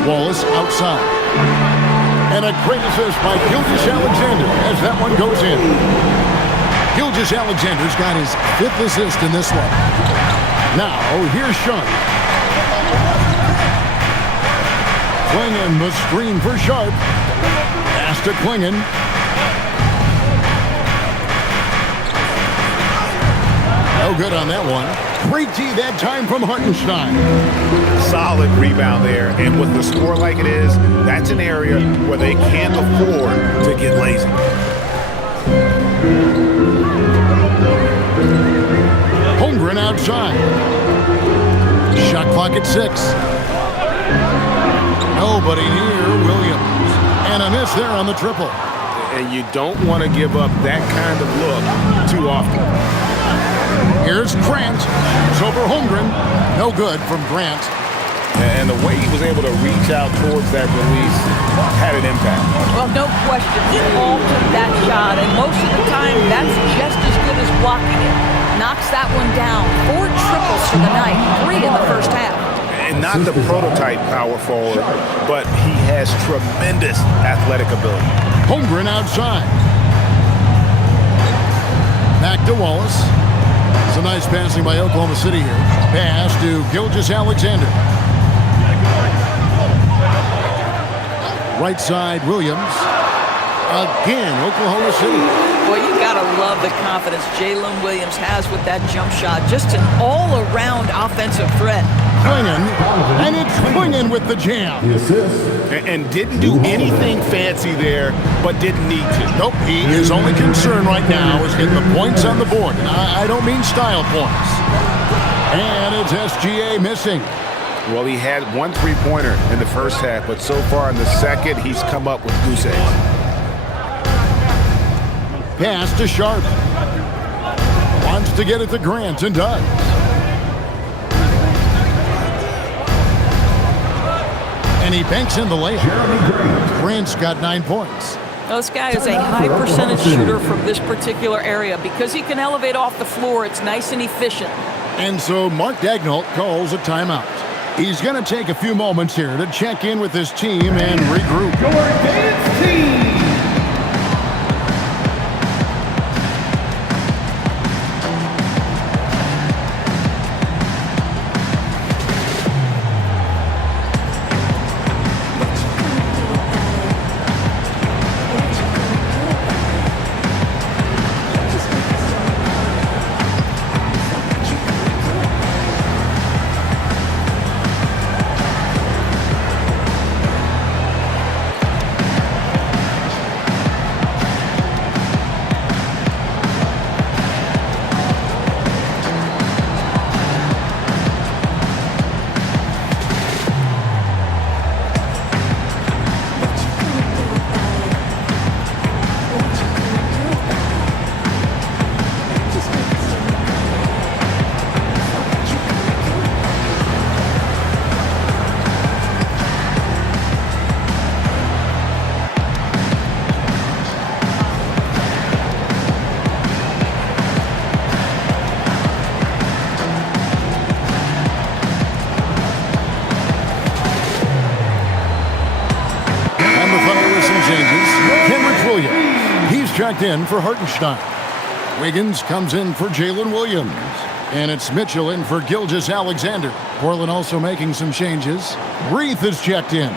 Wallace outside. And a great assist by Gilgeous-Alexander as that one goes in. Gilgeous-Alexander's got his 5th assist in this one. Now, here's Sharp. Clingan the screen for Sharp. Pass to Clingan. No good on that one. Great D that time from Hartenstein. Solid rebound there, and with the score like it is, that's an area where they can't afford to get lazy. Holmgren outside. Shot clock at 6. Nobody near Williams. And a miss there on the triple. And you don't want to give up that kind of look too often. Here's Grant. It's over Holmgren. No good from Grant. And the way he was able to reach out towards that release had an impact. Well, no question. He all took that shot, and most of the time, that's just as good as blocking it. Knocks that one down. 4 triples for the night. 3 in the first half. And not the prototype power forward, but he has tremendous athletic ability. Holmgren outside. Back to Wallace. Some nice passing by Oklahoma City here. Pass to Gilgeous-Alexander. Right side, Williams. Again, Oklahoma City. Boy, you gotta love the confidence Jalen Williams has with that jump shot. Just an all-around offensive threat. Clingan, and it's Clingan with the jam. And didn't do anything fancy there, but didn't need to. Nope, his only concern right now is getting the points on the board. And I don't mean style points. And it's SGA missing. Well, he had 1 3-pointer in the first half, but so far in the second, he's come up with goose eggs. Pass to Sharp. Wants to get it to Grant and does. And he banks in the layup. Grant's got 9 points. This guy is a high percentage shooter from this particular area. Because he can elevate off the floor, it's nice and efficient. And so Mark Daigneault calls a timeout. He's going to take a few moments here to check in with his team and regroup. Your dance team. Checked in for Hartenstein. Wiggins comes in for Jalen Williams. And it's Mitchell in for Gilgeous-Alexander. Portland also making some changes. Reith is checked in.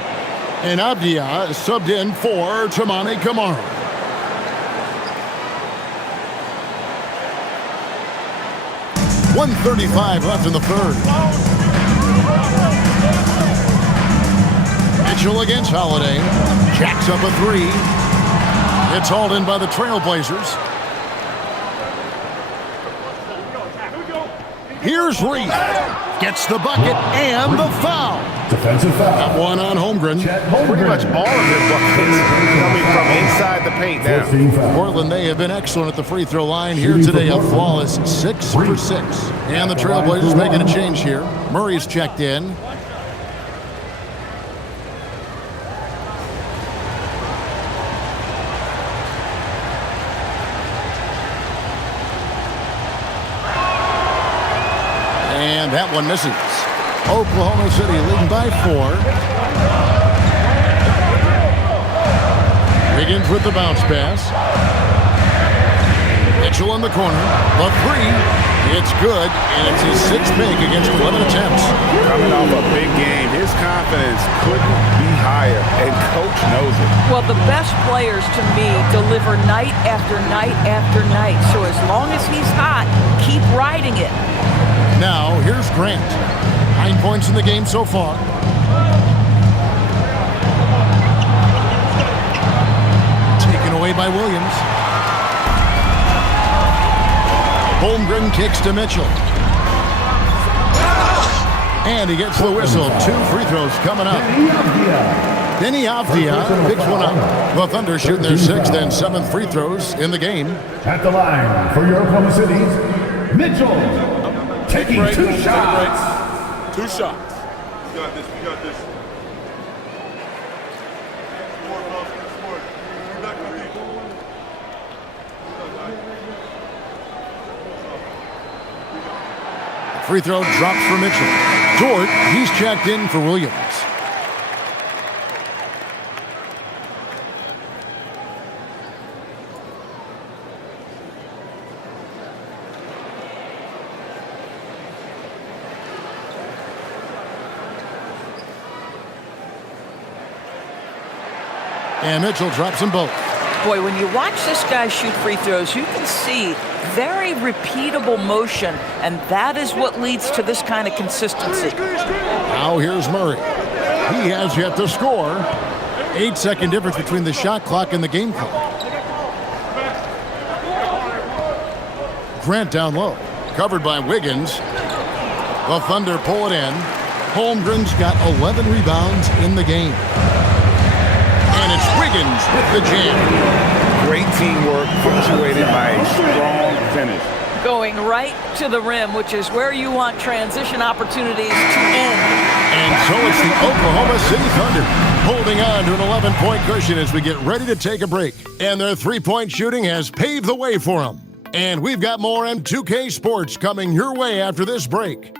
And Avdia is subbed in for Toumani Camara. .135 left in the third. Mitchell against Holiday. Jacks up a three. It's hauled in by the Trailblazers. Here's Reith. Gets the bucket and the foul. Defensive foul. That one on Holmgren. Pretty much all of their buckets coming from inside the paint now. Portland, they have been excellent at the free throw line here today. A flawless 6 for 6. And the Trailblazers making a change here. Murray's checked in. And that one misses. Oklahoma City leading by 4. Wiggins with the bounce pass. Mitchell in the corner. The three. It's good, and it's his 6th make against 11 attempts. Coming off a big game, his confidence couldn't be higher, and coach knows it. Well, the best players to me deliver night after night after night. So as long as he's hot, keep riding it. Now, here's Grant. 9 points in the game so far. Taken away by Williams. Holmgren kicks to Mitchell. And he gets the whistle. 2 free throws coming up. Denny Avdia picks one up. The Thunder shooting their 6th and 7th free throws in the game. At the line for your Oklahoma City's Mitchell. Taking 2 shots. 2 shots. We got this. We got this. Free throw drops for Mitchell. Dort, he's checked in for Williams. And Mitchell drops them both. Boy, when you watch this guy shoot free throws, you can see very repeatable motion, and that is what leads to this kind of consistency. Now here's Murray. He has yet to score. 8-second difference between the shot clock and the game clock. Grant down low. Covered by Wiggins. The Thunder pull it in. Holmgren's got 11 rebounds in the game. And it's Wiggins with the jam. Great teamwork punctuated by a strong finish. Going right to the rim, which is where you want transition opportunities to end. And so it's the Oklahoma City Thunder holding on to an 11-point cushion as we get ready to take a break. And their three-point shooting has paved the way for them. And we've got more M2K Sports coming your way after this break.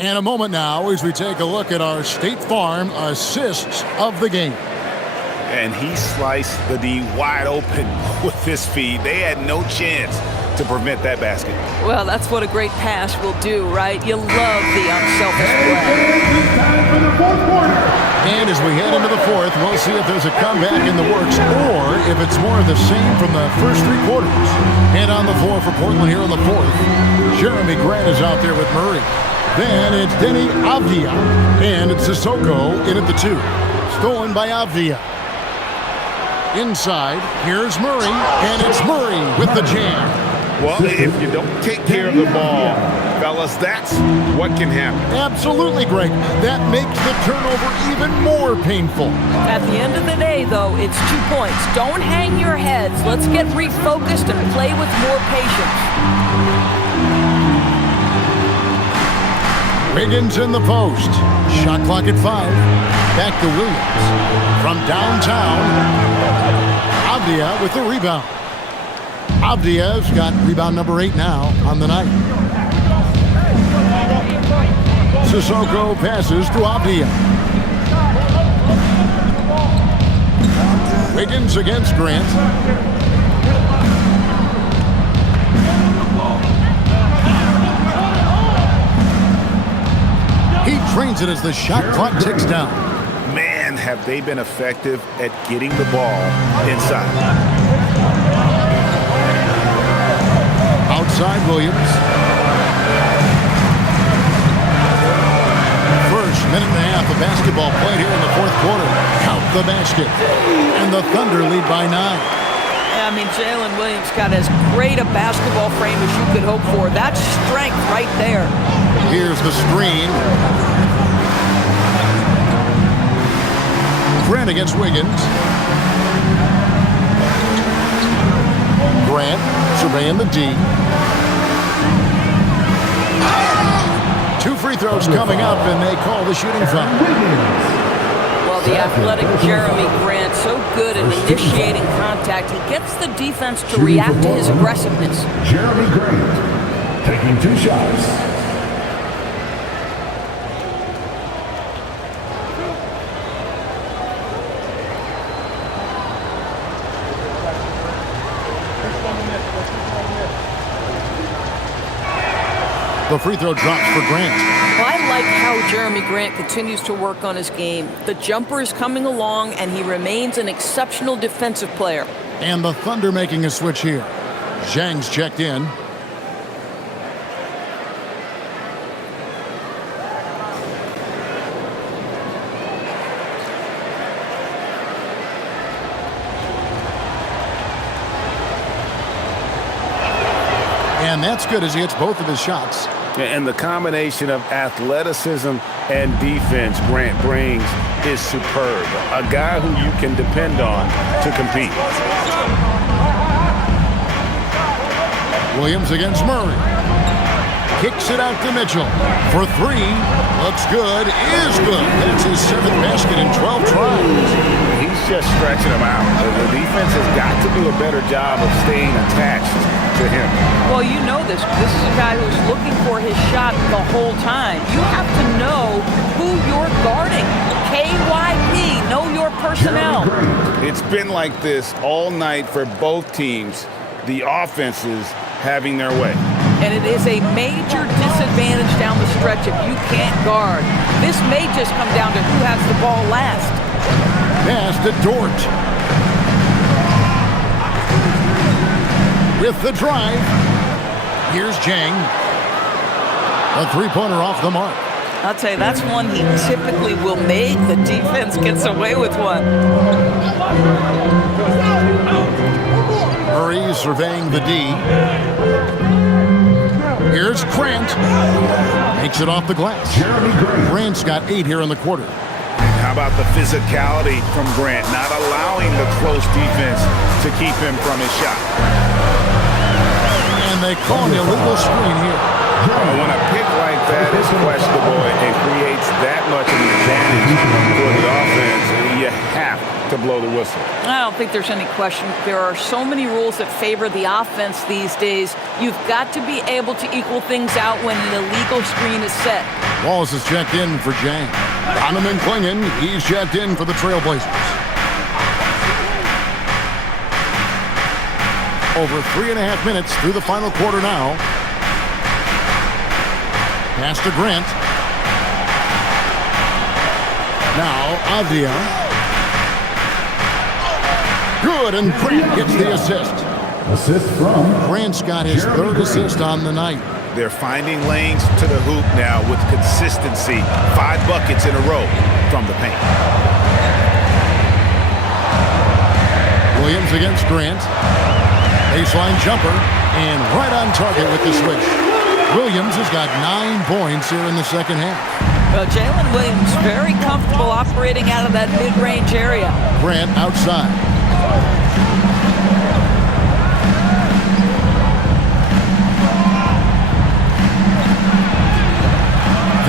And a moment now as we take a look at our State Farm assists of the game. And he sliced the D wide open with his feet. They had no chance to prevent that basket. Well, that's what a great pass will do, right? You love the unselfish play. And as we head into the fourth, we'll see if there's a comeback in the works or if it's more of the same from the first three quarters. And on the floor for Portland here in the fourth, Jeremy Grant is out there with Murray. Then it's Denny Avdia, and it's Sissoko in at the 2. Stolen by Avdia. Inside, here's Murray, and it's Murray with the jam. Well, if you don't take care of the ball, fellas, that's what can happen. Absolutely, Greg. That makes the turnover even more painful. At the end of the day, though, it's 2 points. Don't hang your heads. Let's get refocused and play with more patience. Wiggins in the post. Shot clock at 5. Back to Williams. From downtown, Avdia with the rebound. Avdia's got rebound number 8 now on the night. Sissoko passes to Avdia. Wiggins against Grant. He trains it as the shot clock ticks down. Man, have they been effective at getting the ball inside. Outside Williams. First minute and a half of basketball played here in the fourth quarter. Count the basket. And the Thunder lead by 9. Yeah, I mean, Jalen Williams got as great a basketball frame as you could hope for. That's strength right there. Here's the screen. Grant against Wiggins. Grant surveying the D. 2 free throws coming up, and they call the shooting foul. Well, the athletic Jeremy Grant, so good at initiating contact. He gets the defense to react to his aggressiveness. Jeremy Grant taking 2 shots. The free throw drops for Grant. Well, I like how Jeremy Grant continues to work on his game. The jumper is coming along, and he remains an exceptional defensive player. And the Thunder making a switch here. Zhang's checked in. And that's good as he hits both of his shots. And the combination of athleticism and defense Grant brings is superb. A guy who you can depend on to compete. Williams against Murray. Kicks it out to Mitchell for 3. Looks good. Is good. That's his 7th basket in 12 tries. He's just stretching him out. The defense has got to do a better job of staying attached to him. Well, you know this. This is a guy who's looking for his shot the whole time. You have to know who you're guarding. KYP, know your personnel. It's been like this all night for both teams. The offenses having their way. And it is a major disadvantage down the stretch if you can't guard. This may just come down to who has the ball last. Pass to Dort. With the drive. Here's Zhang. A 3-pointer off the mark. I'll tell you, that's one he typically will make. The defense gets away with one. Murray surveying the D. Here's Grant. Makes it off the glass. Grant's got 8 here in the quarter. How about the physicality from Grant, not allowing the close defense to keep him from his shot. And they call an illegal screen here. Well, when a pick like that is questionable and creates that much of an advantage for the offense, you have to blow the whistle. I don't think there's any question. There are so many rules that favor the offense these days. You've got to be able to equal things out when an illegal screen is set. Wallace is checked in for Jang. Donovan Clingan, he's checked in for the Trailblazers. Over 3.5 minutes through the final quarter now. Pass to Grant. Now Avdia. Good, and Grant gets the assist. Assist from Grant's got his third assist on the night. They're finding lanes to the hoop now with consistency. 5 buckets in a row from the paint. Williams against Grant. Baseline jumper, and right on target with the switch. Williams has got 9 points here in the second half. Well, Jalen Williams very comfortable operating out of that mid-range area. Grant outside.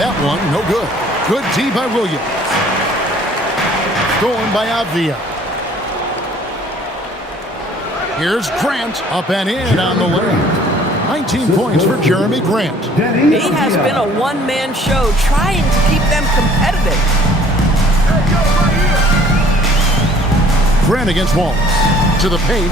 That one, no good. Good D by Williams. Stolen by Avdia. Here's Grant, up and in on the lane. 19 points for Jeremy Grant. He has been a one-man show trying to keep them competitive. Grant against Wallace. To the paint.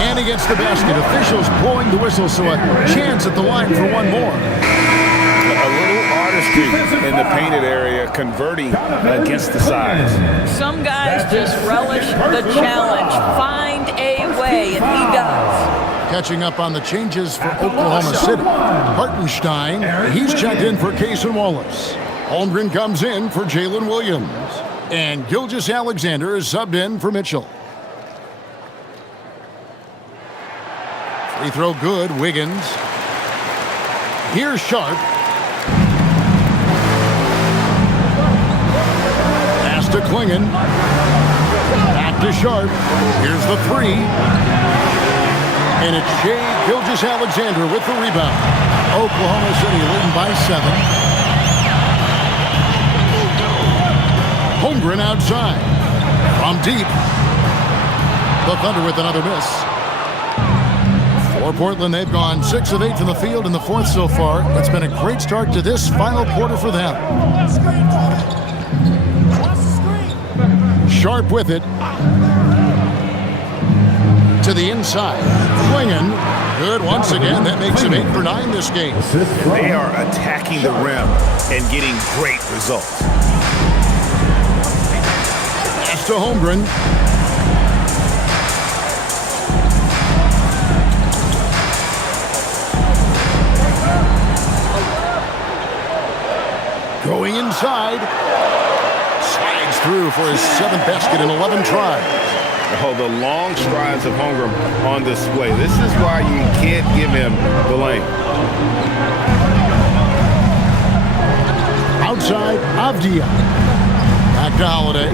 And against the basket. Officials blowing the whistle, so a chance at the line for one more. A little artistry in the painted area, converting against the sides. Some guys just relish the challenge. Find a way, and he does. Catching up on the changes for Oklahoma City. Hartenstein, he's checked in for Case and Wallace. Holmgren comes in for Jalen Williams. And Gilgeous-Alexander is subbed in for Mitchell. Free throw good, Wiggins. Here's Sharp. Pass to Clingan. Back to Sharp. Here's the 3. And it's Shai Gilgeous-Alexander with the rebound. Oklahoma City leading by 7. Holmgren outside. From deep. The Thunder with another miss. For Portland, they've gone 6 of 8 from the field in the fourth so far. It's been a great start to this final quarter for them. Sharp with it. To the inside. Clingan. Good once again. That makes him 8 for 9 this game. They are attacking the rim and getting great results. Pass to Holmgren. Going inside. Slides through for his 7th basket in 11 tries. Oh, the long strides of Holmgren on display. This is why you can't give him the lane. Outside, Avdia. Back to Holiday.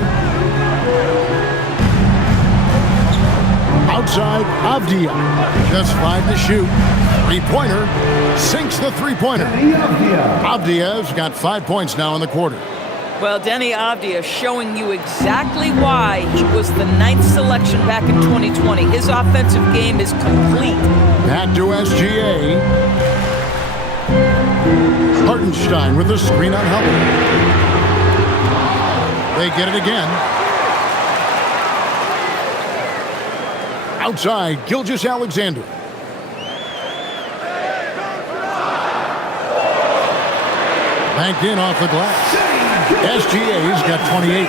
Outside, Avdia. Just 5 to shoot. 3-pointer. Sinks the 3-pointer. Avdia's got 5 points now in the quarter. Well, Denny Avdia showing you exactly why he was the 9th selection back in 2020. His offensive game is complete. Back to SGA. Hartenstein with the screen on Howard. They get it again. Outside, Gilgeous-Alexander. Banked in off the glass. SGA's got 28.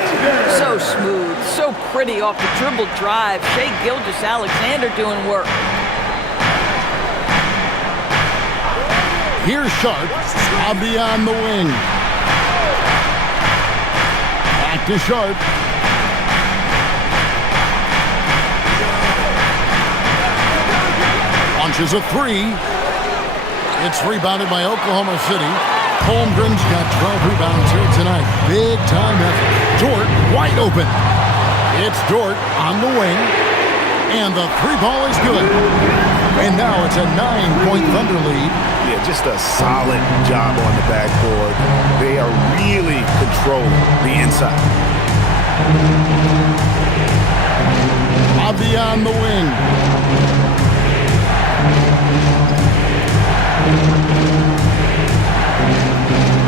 So smooth, so pretty off the dribble drive. Shai Gilgeous-Alexander doing work. Here's Sharp. Avdia on the wing. Back to Sharp. Launches a 3. It's rebounded by Oklahoma City. Holmgren's got 12 rebounds here tonight. Big time effort. Dort wide open. It's Dort on the wing. And the 3-ball is good. And now it's a 9-point Thunder lead. Yeah, just a solid job on the backboard. They are really controlling the inside. Avdia on the wing.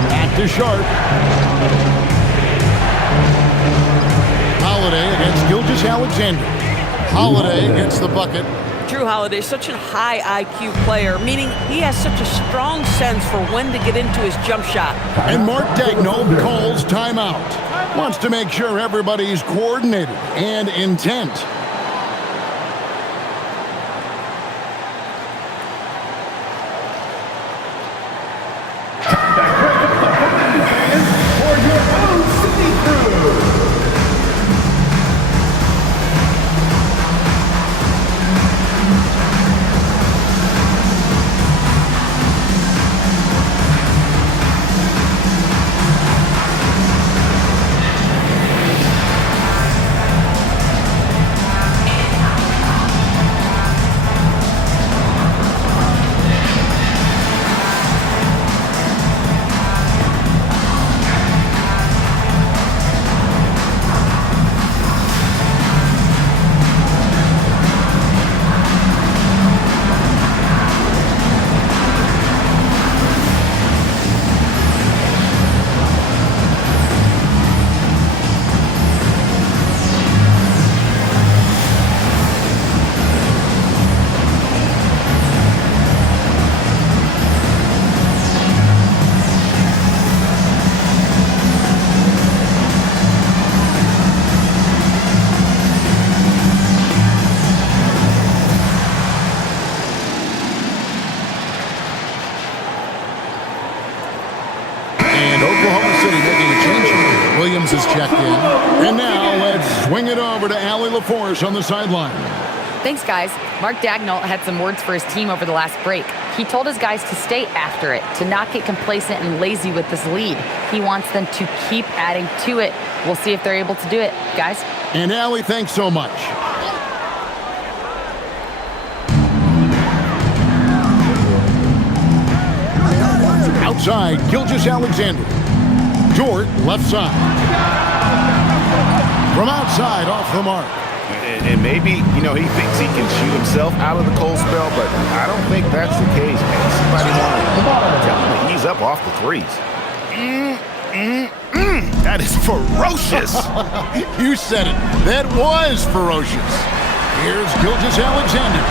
Back to Sharp. Holiday against Gilgeous-Alexander. Holiday gets the bucket. Drew Holiday is such a high IQ player, meaning he has such a strong sense for when to get into his jump shot. And Mark Daigneault calls timeout. Wants to make sure everybody's coordinated and intent. For your own city crew. Williams is checked in. And now let's swing it over to Allie LaForce on the sideline. Thanks, guys. Mark Daigneault had some words for his team over the last break. He told his guys to stay after it, to not get complacent and lazy with this lead. He wants them to keep adding to it. We'll see if they're able to do it, guys. And Allie, thanks so much. Outside, Gilgeous-Alexander. Dort, left side. From outside, off the mark. And maybe, he thinks he can shoot himself out of the cold spell, but I don't think that's the case, man. Somebody want to tell him to ease up off the threes. That is ferocious. You said it. That was ferocious. Here's Gilgeous-Alexander.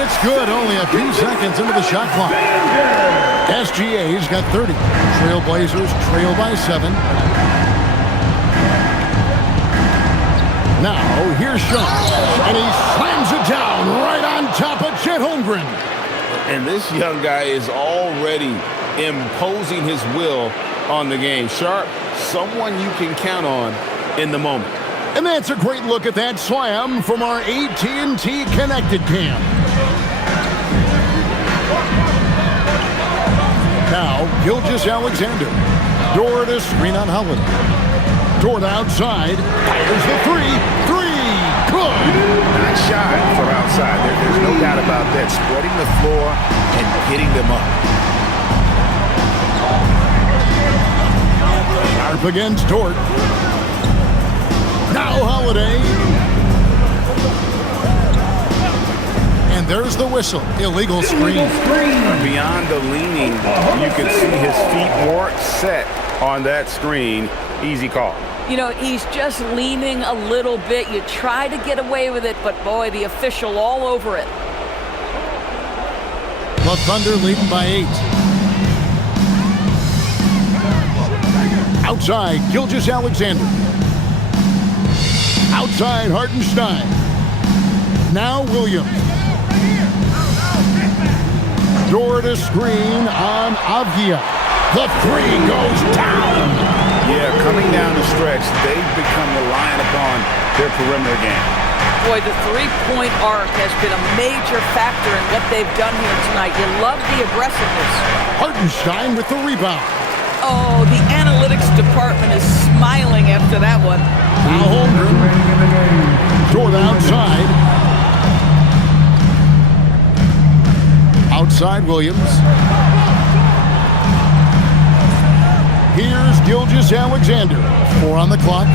It's good, only a few seconds into the shot clock. SGA's got 30. Trailblazers trail by 7. Now, here's Sean, and he slams it down right on top of Chet Holmgren. And this young guy is already imposing his will on the game. Sharp, someone you can count on in the moment. And that's a great look at that slam from our AT&T Connected Cam. Now, Gilgeous-Alexander. Dort to screen on Holiday. Dort outside. Fires the three. Good. Not shy from outside. There's no doubt about that. Spreading the floor and getting them up. Sharp against Dort. Now Holiday. And there's the whistle. Illegal screen. Beyond the leaning, you can see his feet more set on that screen. Easy call. He's just leaning a little bit. You try to get away with it, but boy, the official all over it. The Thunder leading by 8. Outside, Gilgeous-Alexander. Outside, Hartenstein. Now Williams. Dort to screen on Avdia. The three goes down. Yeah, coming down the stretch, they've become reliant upon their perimeter game. Boy, the three-point arc has been a major factor in what they've done here tonight. You love the aggressiveness. Hartenstein with the rebound. Oh, the analytics department is smiling after that one. Now Holmgren. Dort outside. Outside Williams. Here's Gilgeous-Alexander. 4 on the clock.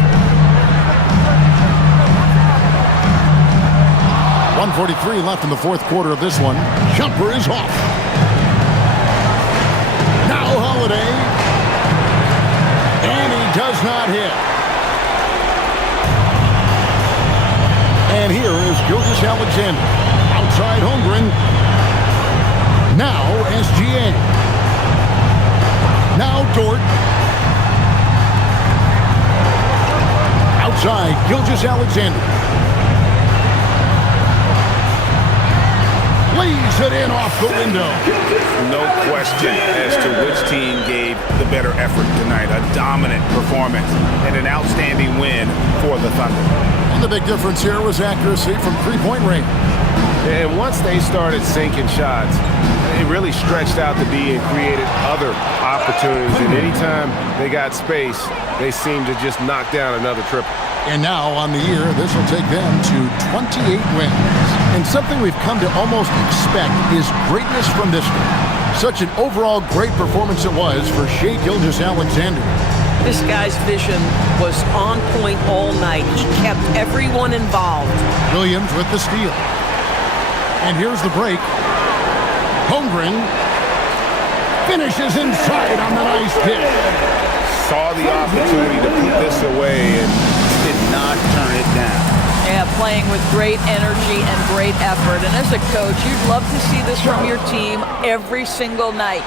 1:43 left in the fourth quarter of this one. Jumper is off. Now Holiday. And he does not hit. And here is Gilgeous-Alexander. Outside Holmgren. Now SGA. Now Dort. Outside Gilgeous-Alexander. Lays it in off the window. No question as to which team gave the better effort tonight. A dominant performance and an outstanding win for the Thunder. And the big difference here was accuracy from three-point range. And once they started sinking shots, it really stretched out the D and created other opportunities. And anytime they got space, they seemed to just knock down another triple. And now on the year, this will take them to 28 wins. And something we've come to almost expect is greatness from this guy. Such an overall great performance it was for Shai Gilgeous-Alexander. This guy's vision was on point all night. He kept everyone involved. Williams with the steal. And here's the break. Holmgren finishes inside on the nice hit. Saw the opportunity to put this away and did not turn it down. Yeah, playing with great energy and great effort. And as a coach, you'd love to see this from your team every single night.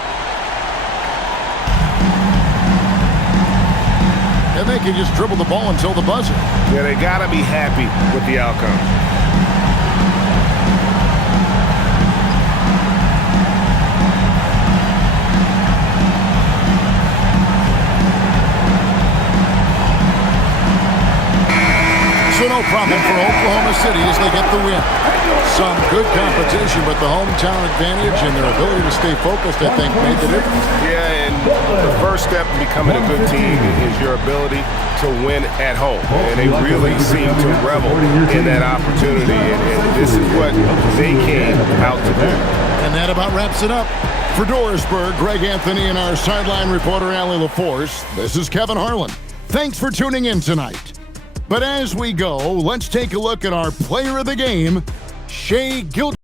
And they can just dribble the ball until the buzzer. Yeah, they got to be happy with the outcome. So no problem for Oklahoma City as they get the win. Some good competition, but the hometown advantage and their ability to stay focused, I think, made the difference. Yeah, and the first step in becoming a good team is your ability to win at home. And they really seem to revel in that opportunity, and this is what they came out to do. And that about wraps it up. For Dorisburg, Greg Anthony and our sideline reporter, Allie LaForce, this is Kevin Harlan. Thanks for tuning in tonight. But as we go, let's take a look at our player of the game, Shai Gilgeous.